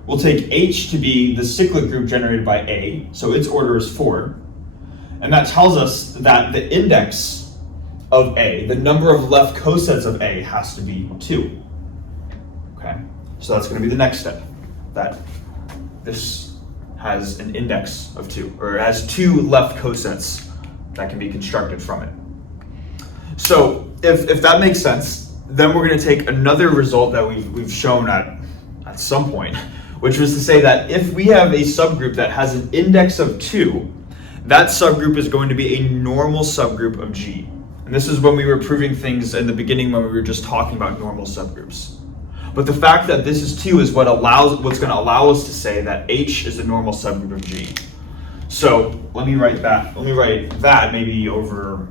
We'll take H to be the cyclic group generated by A, so its order is 4. And that tells us that the index of A, the number of left cosets of A, has to be 2. Okay, so that's going to be the next step, that this has an index of 2, or has 2 left cosets that can be constructed from it. So if that makes sense, then we're going to take another result that we've shown at some point, which was to say that if we have a subgroup that has an index of 2, that subgroup is going to be a normal subgroup of G. And this is when we were proving things in the beginning when we were just talking about normal subgroups. But the fact that this is 2 is what's going to allow us to say that H is a normal subgroup of G. So let me write that maybe over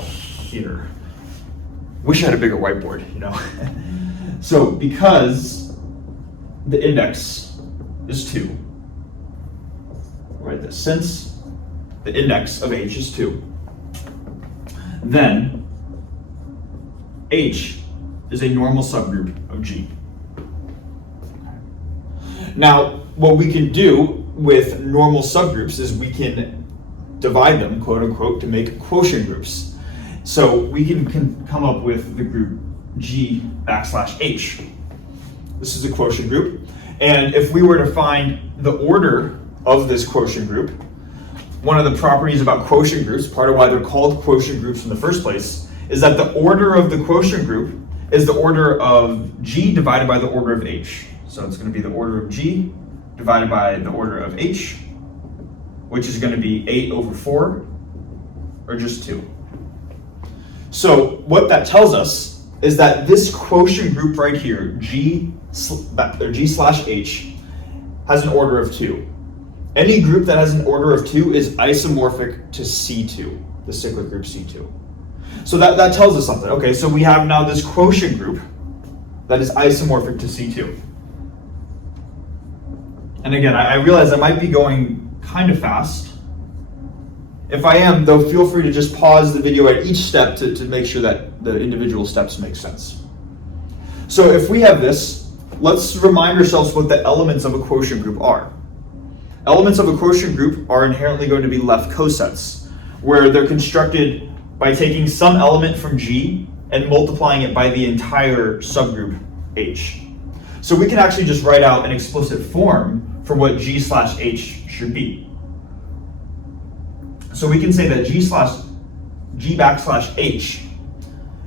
here. Wish I had a bigger whiteboard, So because the index is 2, write this, since the index of H is 2, then H is a normal subgroup of G. Now, what we can do with normal subgroups is we can divide them, quote unquote, to make quotient groups. So we can come up with the group G backslash H. This is a quotient group. And if we were to find the order of this quotient group, one of the properties about quotient groups, part of why they're called quotient groups in the first place, is that the order of the quotient group is the order of G divided by the order of H. So it's going to be the order of G divided by the order of H, which is going to be 8 over 4, or just 2. So what that tells us is that this quotient group right here, G slash H, has an order of 2. Any group that has an order of 2 is isomorphic to C2, the cyclic group C2. So that tells us something. Okay, so we have now this quotient group that is isomorphic to C2. And again, I realize I might be going kind of fast. If I am, though, feel free to just pause the video at each step to make sure that the individual steps make sense. So if we have this, let's remind ourselves what the elements of a quotient group are. Elements of a quotient group are inherently going to be left cosets, where they're constructed by taking some element from G and multiplying it by the entire subgroup H. So we can actually just write out an explicit form for what G slash H should be. So we can say that G backslash H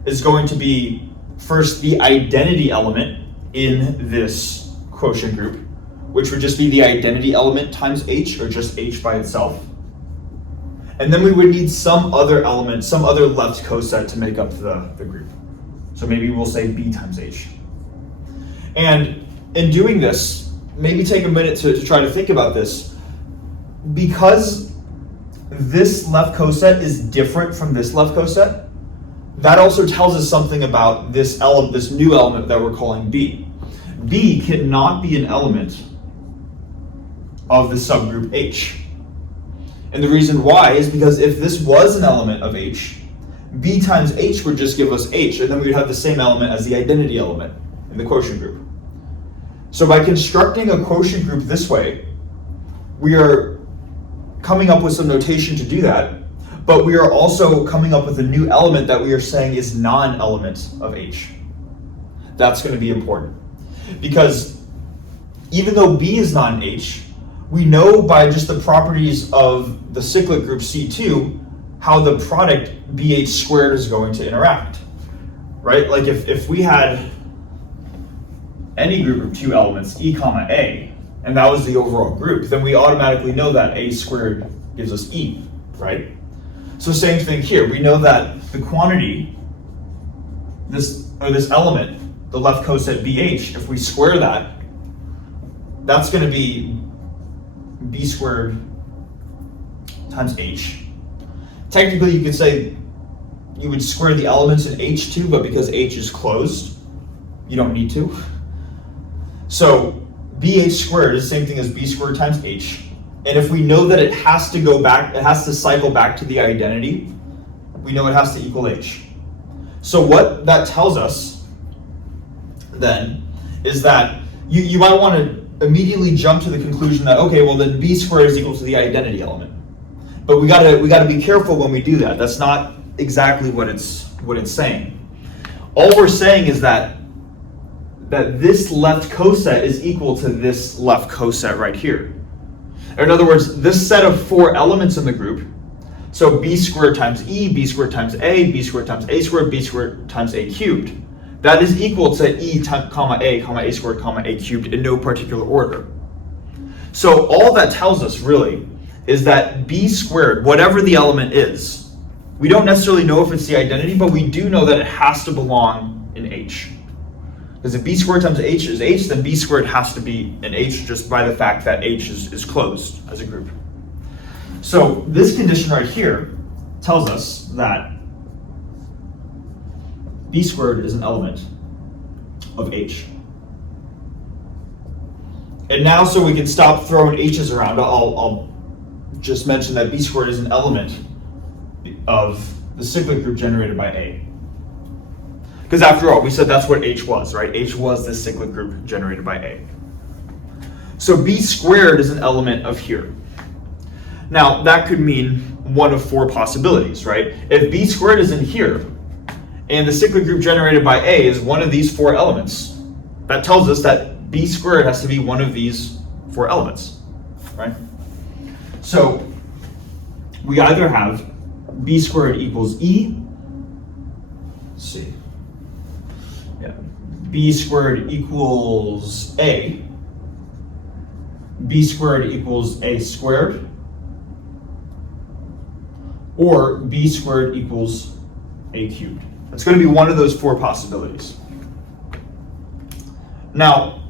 is going to be first the identity element in this quotient group, which would just be the identity element times H, or just H by itself. And then we would need some other element, some other left coset to make up the group. So maybe we'll say B times H. And in doing this, maybe take a minute to try to think about this. Because this left coset is different from this left coset, that also tells us something about this new element that we're calling B. B cannot be an element of the subgroup H. And the reason why is because if this was an element of H, B times H would just give us H, and then we would have the same element as the identity element in the quotient group. So by constructing a quotient group this way, we are coming up with some notation to do that, but we are also coming up with a new element that we are saying is non-element of H. That's going to be important. Because even though B is not an H, we know by just the properties of the cyclic group C2 how the product BH squared is going to interact, right? Like if we had any group of 2 elements, E comma A, and that was the overall group, then we automatically know that A squared gives us E, right? So same thing here. We know that the quantity, this element, the left coset BH, if we square that, that's going to be B squared times H. Technically, you could say you would square the elements in H2, but because H is closed, you don't need to. So BH squared is the same thing as B squared times H. And if we know that it has to go back, it has to cycle back to the identity, we know it has to equal H. So what that tells us then is that you might want to immediately jump to the conclusion that, okay, well then B squared is equal to the identity element. But we gotta be careful when we do that. That's not exactly what it's saying. All we're saying is that this left coset is equal to this left coset right here. Or in other words, this set of 4 elements in the group, so B squared times E, B squared times A, B squared times A squared, B squared times A cubed, that is equal to E comma A squared, comma A cubed in no particular order. So all that tells us really is that B squared, whatever the element is, we don't necessarily know if it's the identity, but we do know that it has to belong in H. Because if B squared times H is H, then B squared has to be an H just by the fact that H is closed as a group. So this condition right here tells us that b squared is an element of h. And now, so we can stop throwing h's around, I'll just mention that b squared is an element of the cyclic group generated by A. Because after all, we said that's what H was, right? H was this cyclic group generated by A. So B squared is an element of here. Now, that could mean one of four possibilities, right? If B squared is in here, and the cyclic group generated by A is one of these four elements, that tells us that B squared has to be one of these four elements, right? So we either have B squared equals E, let's see, yeah, B squared equals A, B squared equals A squared, or B squared equals A cubed. It's going to be one of those four possibilities. Now,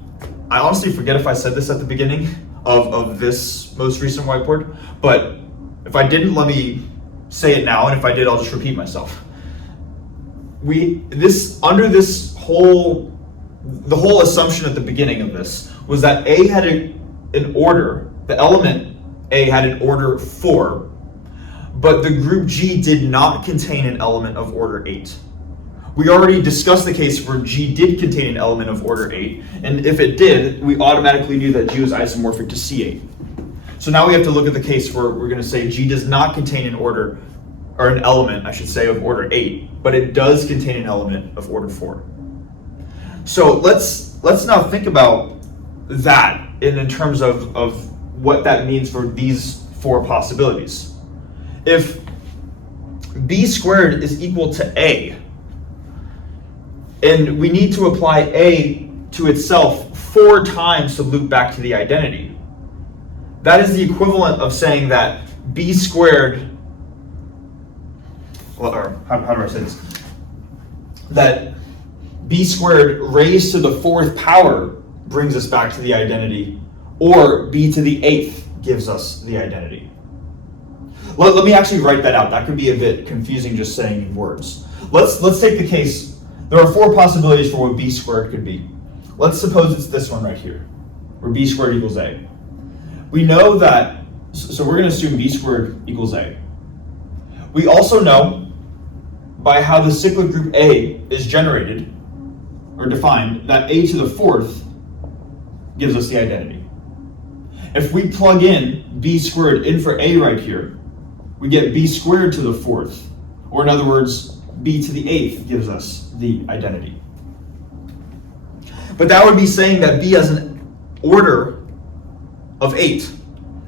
I honestly forget if I said this at the beginning of this most recent whiteboard, but if I didn't, let me say it now, and if I did, I'll just repeat myself. The whole assumption at the beginning of this was that A had an order, the element A had an order 4, but the group G did not contain an element of order 8. We already discussed the case where G did contain an element of order 8, and if it did, we automatically knew that G was isomorphic to C8. So now we have to look at the case where we're going to say G does not contain an order, or an element, I should say, of order 8, but it does contain an element of order 4. So let's now think about that in terms of what that means for these four possibilities. If B squared is equal to A, and we need to apply A to itself 4 times to loop back to the identity, that is the equivalent of saying that B squared, or how do I say this? That B squared raised to the 4th power brings us back to the identity, or B to the 8th gives us the identity. Let me actually write that out. That could be a bit confusing just saying in words. Let's take the case. There are 4 possibilities for what B squared could be. Let's suppose it's this one right here, where B squared equals A. We know that, so we're going to assume B squared equals A. We also know by how the cyclic group A is generated, or defined, that A to the 4th gives us the identity. If we plug in B squared in for A right here, we get B squared to the 4th, or in other words, B to the 8th gives us the identity. But that would be saying that B has an order of 8.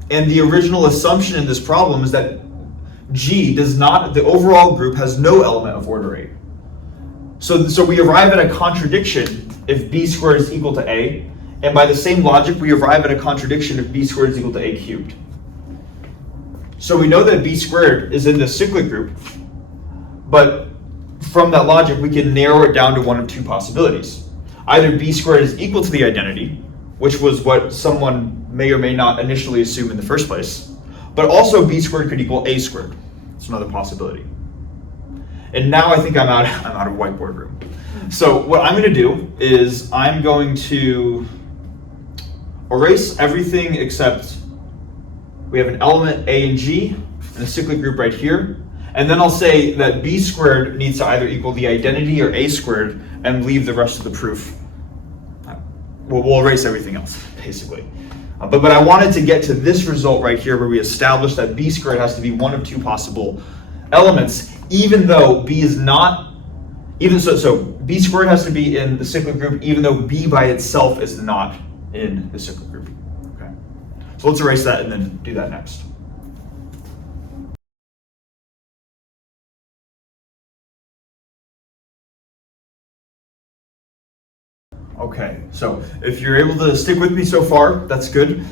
And the original assumption in this problem is that G does not, the overall group has no element of order 8. So we arrive at a contradiction if B squared is equal to A, and by the same logic, we arrive at a contradiction if B squared is equal to A cubed. So we know that B squared is in the cyclic group, but from that logic, we can narrow it down to one of 2 possibilities. Either B squared is equal to the identity, which was what someone may or may not initially assume in the first place, but also B squared could equal A squared. It's another possibility. And now I think I'm out of whiteboard room. So what I'm going to do is I'm going to erase everything except we have an element A and G and a cyclic group right here. And then I'll say that B squared needs to either equal the identity or A squared and leave the rest of the proof. We'll erase everything else, basically. But I wanted to get to this result right here where we established that B squared has to be one of 2 possible elements, even though B is not, so B squared has to be in the cyclic group even though B by itself is not in the cyclic group. Okay. So let's erase that and then do that next. Okay, so if you're able to stick with me so far, that's good.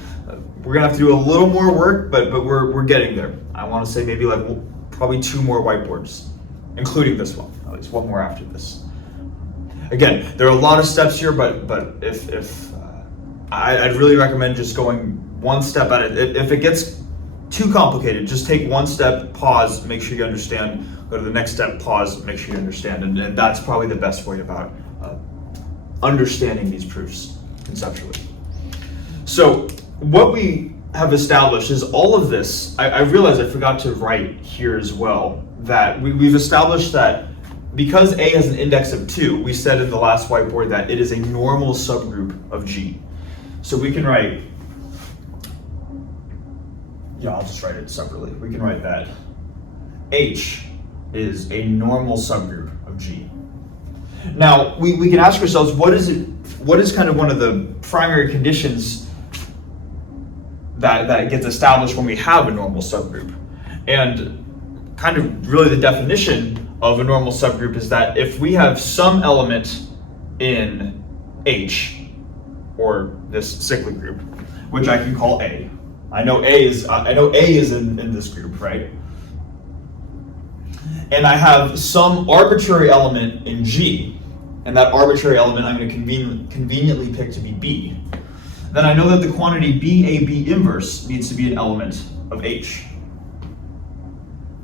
We're gonna have to do a little more work, but we're getting there. I want to say maybe like probably 2 more whiteboards, including this one, at least 1 more after this. Again, there are a lot of steps here, but if I'd really recommend just going 1 step at it. If it gets too complicated. Just take one step, pause, make sure you understand, go to the next step, pause, make sure you understand, and that's probably the best way about understanding these proofs conceptually. So what we have established is all of this. I realized I forgot to write here as well that we've established that because A has an index of 2, we said in the last whiteboard that it is a normal subgroup of G. So we can write, I'll just write it separately. We can write that H is a normal subgroup of G. Now, we can ask ourselves, what is kind of one of the primary conditions that gets established when we have a normal subgroup? And kind of really the definition of a normal subgroup is that if we have some element in H, or this cyclic group, which I can call A. I know A is in this group, right? And I have some arbitrary element in G, and that arbitrary element I'm going to conveniently pick to be B. Then I know that the quantity BAB inverse needs to be an element of H.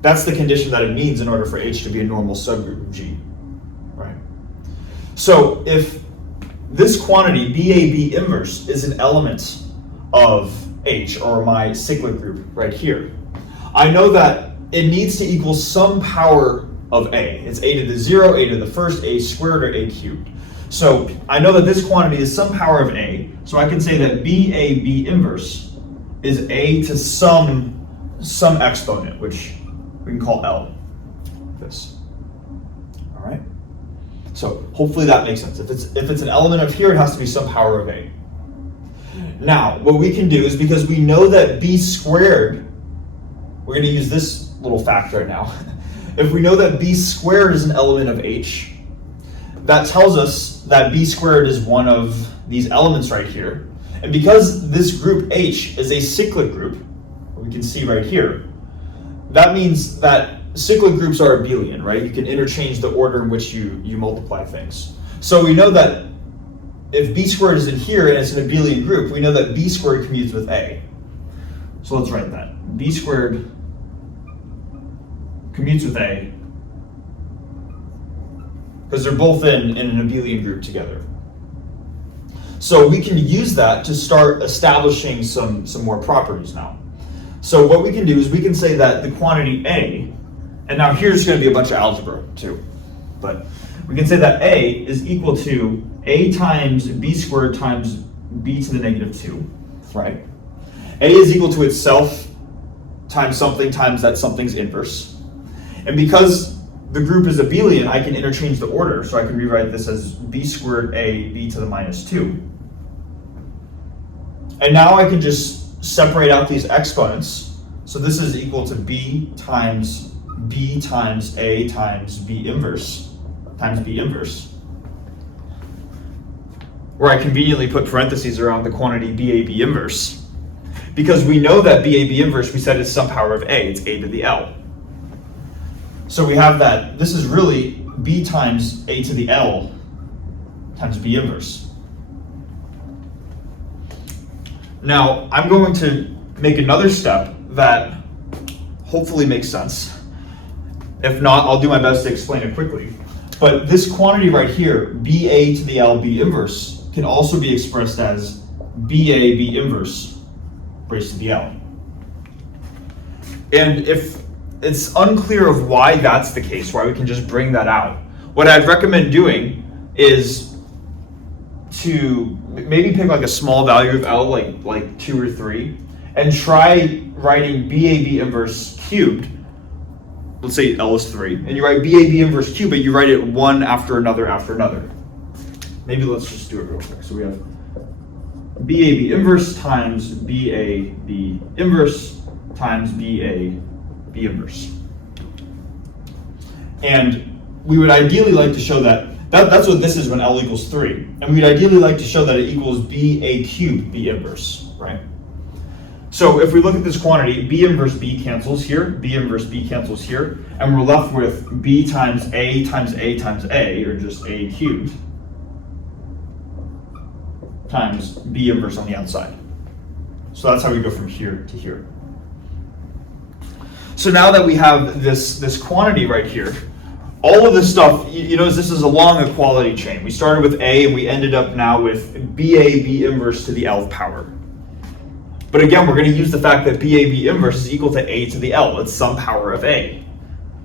That's the condition that it needs in order for H to be a normal subgroup of G, right? So if this quantity BAB inverse is an element of H, or my cyclic group right here, I know that it needs to equal some power of A. It's A to the 0, A to the first, A squared, or A cubed. So I know that this quantity is some power of A, so I can say that BAB inverse is A to some exponent, which we can call L, this. All right? So hopefully that makes sense. If it's an element of here, it has to be some power of A. Now, what we can do is, because we know that B squared, we're going to use this little fact right now. If we know that B squared is an element of H, that tells us that B squared is one of these elements right here. And because this group H is a cyclic group, we can see right here, that means that cyclic groups are abelian, right? You can interchange the order in which you multiply things. So we know that if B squared is in here and it's an abelian group, we know that B squared commutes with A. So let's write that. B squared commutes with A because they're both in an abelian group together. So we can use that to start establishing some more properties now. So what we can do is we can say that the quantity A, and now here's going to be a bunch of algebra too, but we can say that A is equal to A times B squared times B to the negative 2, right? A is equal to itself times that something's inverse. And because the group is abelian, I can interchange the order, so I can rewrite this as B squared A B to the minus 2. And now I can just separate out these exponents. So this is equal to B times A times B inverse, where I conveniently put parentheses around the quantity BAB inverse. Because we know that BAB inverse, we said, is some power of A. It's A to the L. So we have that this is really B times A to the L times B inverse. Now, I'm going to make another step that hopefully makes sense. If not, I'll do my best to explain it quickly. But this quantity right here, BA to the L B inverse, can also be expressed as BA B inverse raised to the L. And if it's unclear of why that's the case, why we can just bring that out, what I'd recommend doing is to maybe pick like a small value of L, like 2 or 3, and try writing BAB inverse cubed. Let's say L is 3, and you write BAB inverse cubed, but you write it one after another after another. Maybe let's just do it real quick. So we have BAB inverse times BAB inverse times BAB inverse. And we would ideally like to show that's what this is when L equals 3. And we'd ideally like to show that it equals BA cubed B inverse, right? So if we look at this quantity, B inverse B cancels here, B inverse B cancels here, and we're left with B times A times A times A, or just A cubed, times B inverse on the outside. So that's how we go from here to here. So now that we have this quantity right here, all of this stuff, you notice this is along a quality chain. We started with A and we ended up now with BA B inverse to the L power. But again, we're going to use the fact that BA B inverse is equal to A to the L. It's some power of A.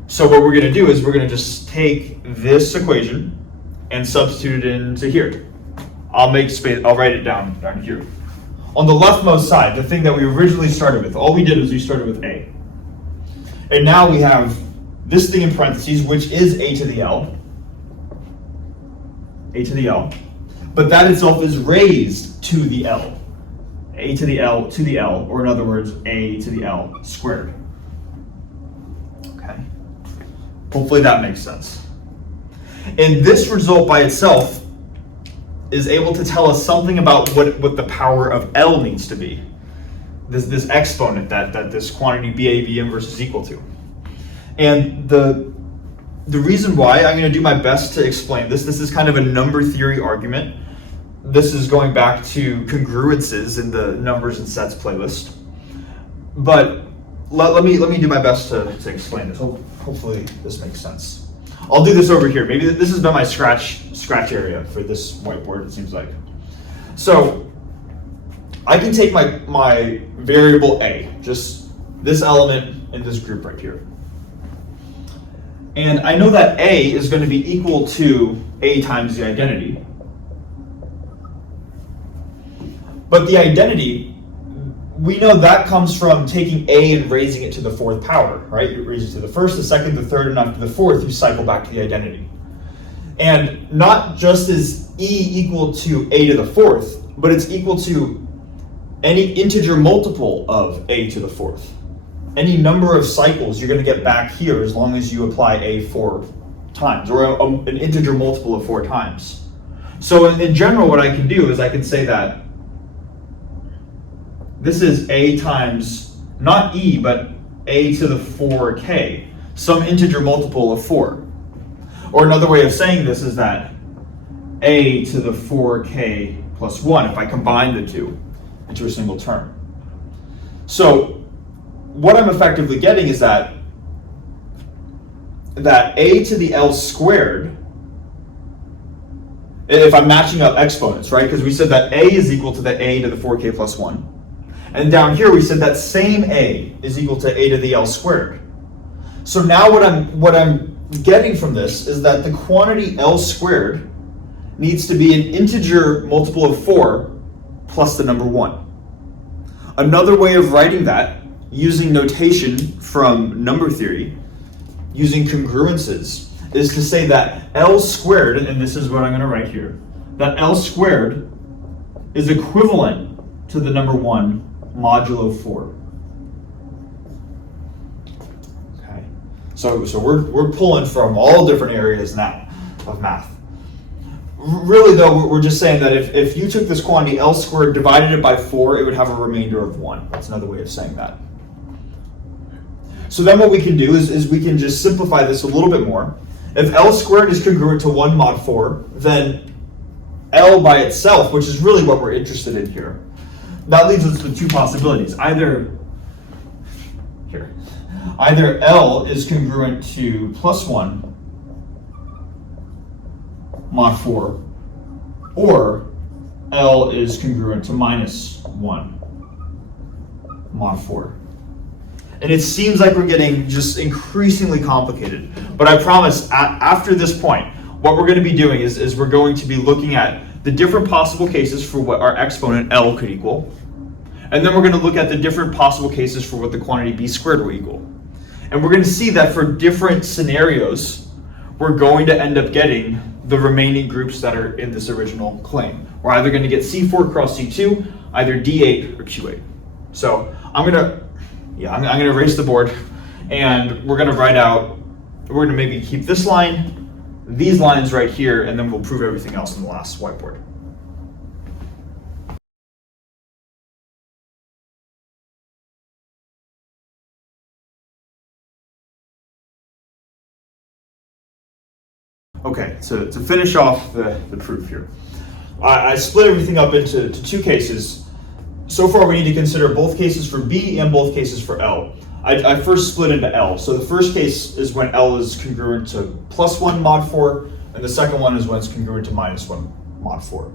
So what we're going to do is we're going to just take this equation and substitute it into here. I'll make space, I'll write it down here. On the leftmost side, the thing that we originally started with, all we did was we started with A. And now we have this thing in parentheses, which is A to the L. A to the L. But that itself is raised to the L. A to the L, or in other words, A to the L squared. Okay. Hopefully that makes sense. And this result by itself is able to tell us something about what the power of L needs to be. This exponent that this quantity BA B inverse is equal to. And the reason why, I'm going to do my best to explain this. This is kind of a number theory argument. This is going back to congruences in the numbers and sets playlist. But let me do my best to explain this. Hopefully this makes sense. I'll do this over here. Maybe this has been my scratch area for this whiteboard, it seems like. So I can take my variable A, just this element in this group right here. And I know that A is going to be equal to A times the identity. But the identity, we know that comes from taking A and raising it to the fourth power, right? You raise it to the first, the second, the third, and after the fourth, you cycle back to the identity. And not just is E equal to A to the fourth, but it's equal to any integer multiple of A to the fourth. Any number of cycles you're going to get back here as long as you apply A 4 times, or an integer multiple of 4 times. So in general, what I can do is I can say that this is A times, not E, but A to the 4k, some integer multiple of 4. Or another way of saying this is that A to the 4k plus 1, if I combine the two into a single term. So what I'm effectively getting is that A to the L squared, if I'm matching up exponents, right? Because we said that A is equal to the A to the 4k plus 1. And down here we said that same A is equal to A to the L squared. So now what I'm getting from this is that the quantity L squared needs to be an integer multiple of 4 plus the number 1. Another way of writing that, using notation from number theory, using congruences, is to say that L squared, and this is what I'm going to write here, that L squared is equivalent to the number 1 modulo 4. Okay, so we're pulling from all different areas now of math. Really though, we're just saying that if you took this quantity L squared, divided it by 4, it would have a remainder of 1. That's another way of saying that. So then what we can do is we can just simplify this a little bit more. If L squared is congruent to 1 mod 4, then L by itself, which is really what we're interested in here, that leaves us with two possibilities. Either L is congruent to plus 1 mod 4, or L is congruent to minus 1 mod 4. And it seems like we're getting just increasingly complicated. But I promise, after this point, what we're going to be doing is we're going to be looking at the different possible cases for what our exponent L could equal. And then we're going to look at the different possible cases for what the quantity B squared will equal. And we're going to see that for different scenarios, we're going to end up getting the remaining groups that are in this original claim. We're either going to get C4 cross C2, either D8 or Q8. So I'm going to erase the board, and we're going to write out, we're going to maybe keep this line, these lines right here, and then we'll prove everything else in the last whiteboard. Okay, so to finish off the proof here, I split everything up into two cases. So far we need to consider both cases for B and both cases for L. I first split into L. So the first case is when L is congruent to +1 mod 4, and the second one is when it's congruent to -1 mod 4.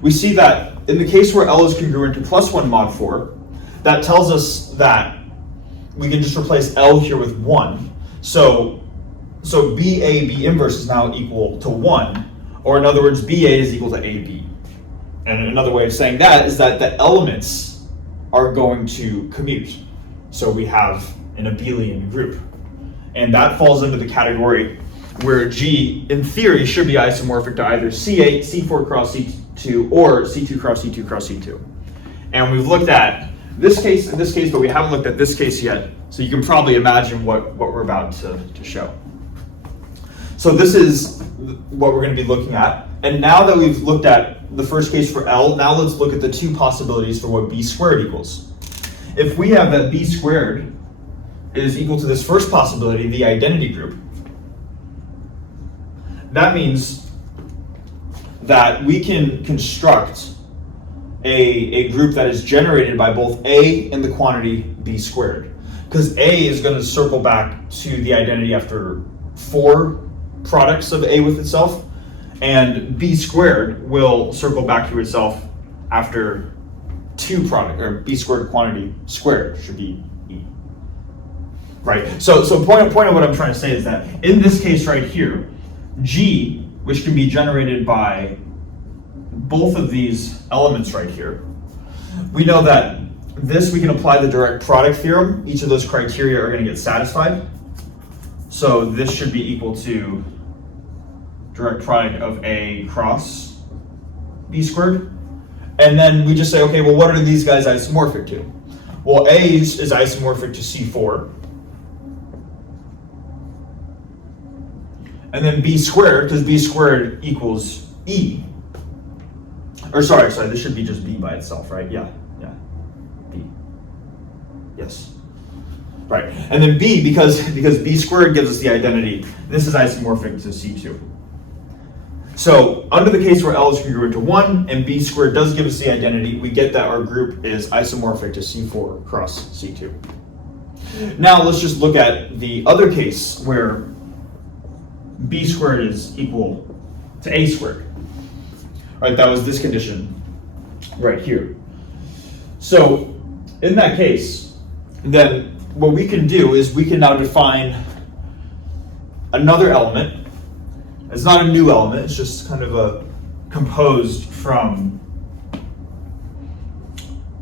We see that in the case where L is congruent to +1 mod 4, that tells us that we can just replace L here with 1. So BA, B inverse is now equal to 1, or in other words, BA is equal to AB. And another way of saying that is that the elements are going to commute. So we have an abelian group. And that falls into the category where G, in theory, should be isomorphic to either C8, C4 cross C2, or C2 cross C2 cross C2. And we've looked at this case and this case, but we haven't looked at this case yet. So you can probably imagine what we're about to show. So this is what we're going to be looking at. And now that we've looked at the first case for L, now let's look at the two possibilities for what B squared equals. If we have that B squared is equal to this first possibility, the identity group, that means that we can construct a group that is generated by both A and the quantity B squared. Because A is going to circle back to the identity after 4 products of A with itself, and B squared will circle back to itself after 2 product, or B squared quantity squared should be E. Right? So point of what I'm trying to say is that in this case right here, G, which can be generated by both of these elements right here, we know that this we can apply the direct product theorem. Each of those criteria are going to get satisfied. So this should be equal to direct product of A cross B squared. And then we just say, okay, well, what are these guys isomorphic to? Well, A is isomorphic to C4. And then B squared, because B squared equals E. Or sorry, this should be just B by itself, right? Yeah, B. Yes. Right. And then B, because B squared gives us the identity, this is isomorphic to C2. So under the case where L is congruent to 1 and B squared does give us the identity, we get that our group is isomorphic to C4 cross C2. Now let's just look at the other case where B squared is equal to A squared. Right, that was this condition right here. So in that case, then what we can do is we can now define another element. It's not a new element, it's just kind of a composed from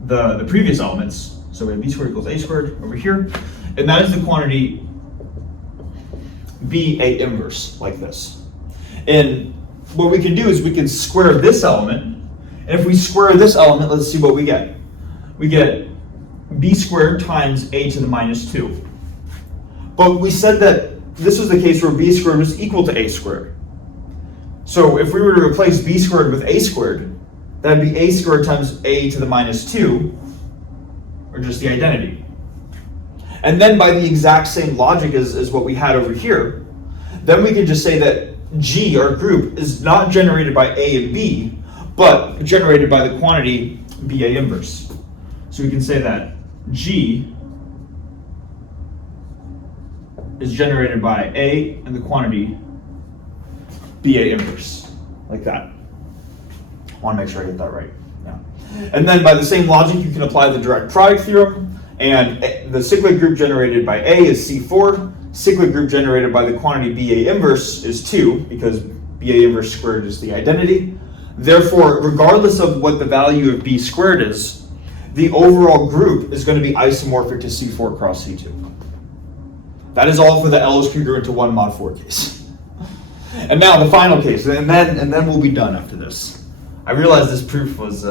the previous elements. So we have B squared equals A squared over here, and that is the quantity B A inverse, like this. And what we can do is we can square this element, and if we square this element, let's see what we get. We get B squared times A to the -2. But we said that this was the case where B squared was equal to A squared. So if we were to replace B squared with A squared, that'd be A squared times A to the -2, or just the identity. And then by the exact same logic as what we had over here, then we can just say that G, our group, is not generated by A and B, but generated by the quantity BA inverse. So we can say that G is generated by A and the quantity BA inverse, like that. I want to make sure I get that right. Yeah. And then by the same logic, you can apply the direct product theorem, and the cyclic group generated by A is C4. Cyclic group generated by the quantity BA inverse is 2, because BA inverse squared is the identity. Therefore, regardless of what the value of B squared is, the overall group is going to be isomorphic to C4 cross C2. That is all for the L is congruent to 1 mod 4 case. And now the final case, and then we'll be done after this. I realized this proof was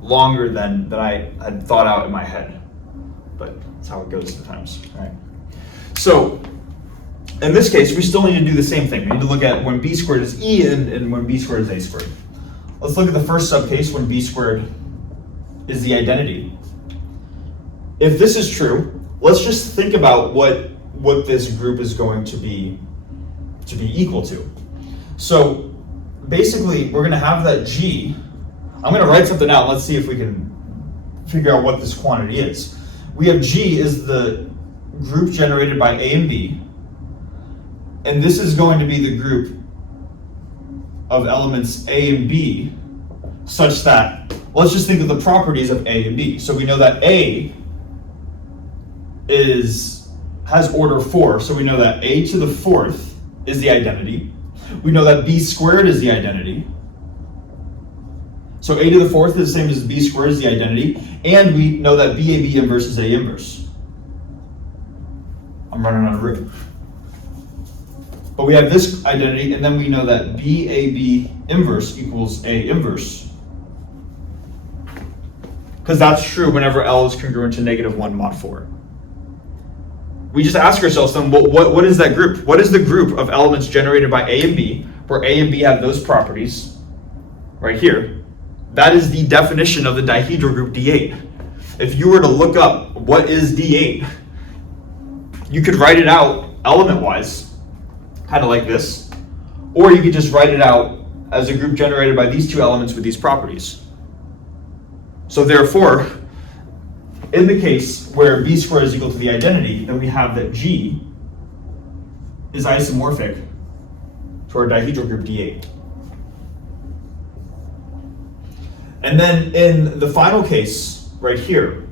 longer than I had thought out in my head, but that's how it goes sometimes. All right. So in this case, we still need to do the same thing. We need to look at when B squared is E and when B squared is A squared. Let's look at the first subcase when B squared is the identity. If this is true, let's just think about what this group is going to be equal to. So basically, we're going to have that G. I'm going to write something out. Let's see if we can figure out what this quantity is. we have G is the group generated by A and B, and this is going to be the group of elements A and B, such that, let's just think of the properties of A and B. So we know that A has order 4, so we know that A to the 4th is the identity. We know that B squared is the identity. So A to the 4th is the same as B squared is the identity, and we know that BAB inverse is A inverse. I'm running out of room. But we have this identity, and then we know that BAB inverse equals A inverse. Because that's true whenever L is congruent to -1 mod 4. We just ask ourselves then, what is that group? What is the group of elements generated by A and B, where A and B have those properties right here? That is the definition of the dihedral group D8. If you were to look up what is D8, you could write it out element-wise, kind of like this, or you could just write it out as a group generated by these two elements with these properties. So therefore, in the case where B squared is equal to the identity, then we have that G is isomorphic to our dihedral group D8. And then in the final case right here,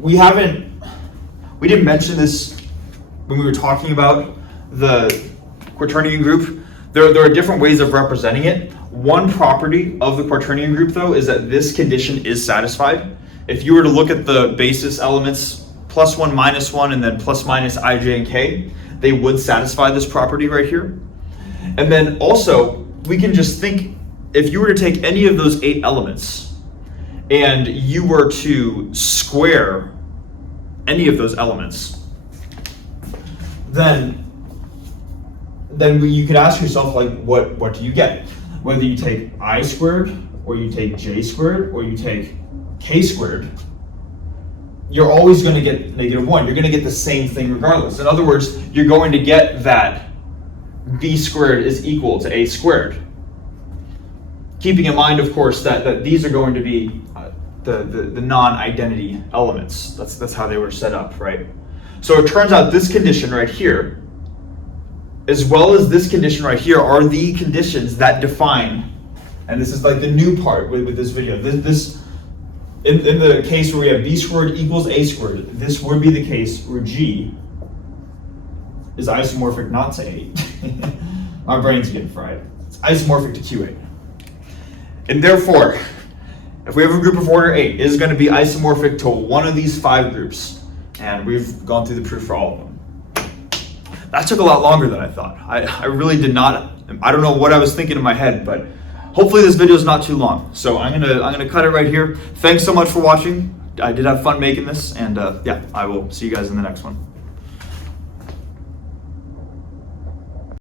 we didn't mention this when we were talking about the Quaternion group. There are different ways of representing it. One property of the Quaternion group, though, is that this condition is satisfied. If you were to look at the basis elements, +1, -1, and then plus minus I, J, and K, they would satisfy this property right here. And then also, we can just think, if you were to take any of those 8 elements and you were to square any of those elements, then you could ask yourself, like, what do you get? Whether you take I squared, or you take J squared, or you take K squared, you're always going to get -1. You're going to get the same thing regardless. In other words, you're going to get that B squared is equal to A squared. Keeping in mind, of course, that these are going to be the non-identity elements. That's how they were set up, right? So it turns out this condition right here, as well as this condition right here, are the conditions that define, and this is like the new part with this video. In the case where we have B squared equals A squared, this would be the case where G is isomorphic not to 8. My brain's getting fried. It's isomorphic to Q8. And therefore, if we have a group of order 8, it is going to be isomorphic to one of these 5 groups. And we've gone through the proof for all of them. That took a lot longer than I thought. I really did not, I don't know what I was thinking in my head, but hopefully this video is not too long. So I'm gonna cut it right here. Thanks so much for watching. I did have fun making this, and yeah, I will see you guys in the next one.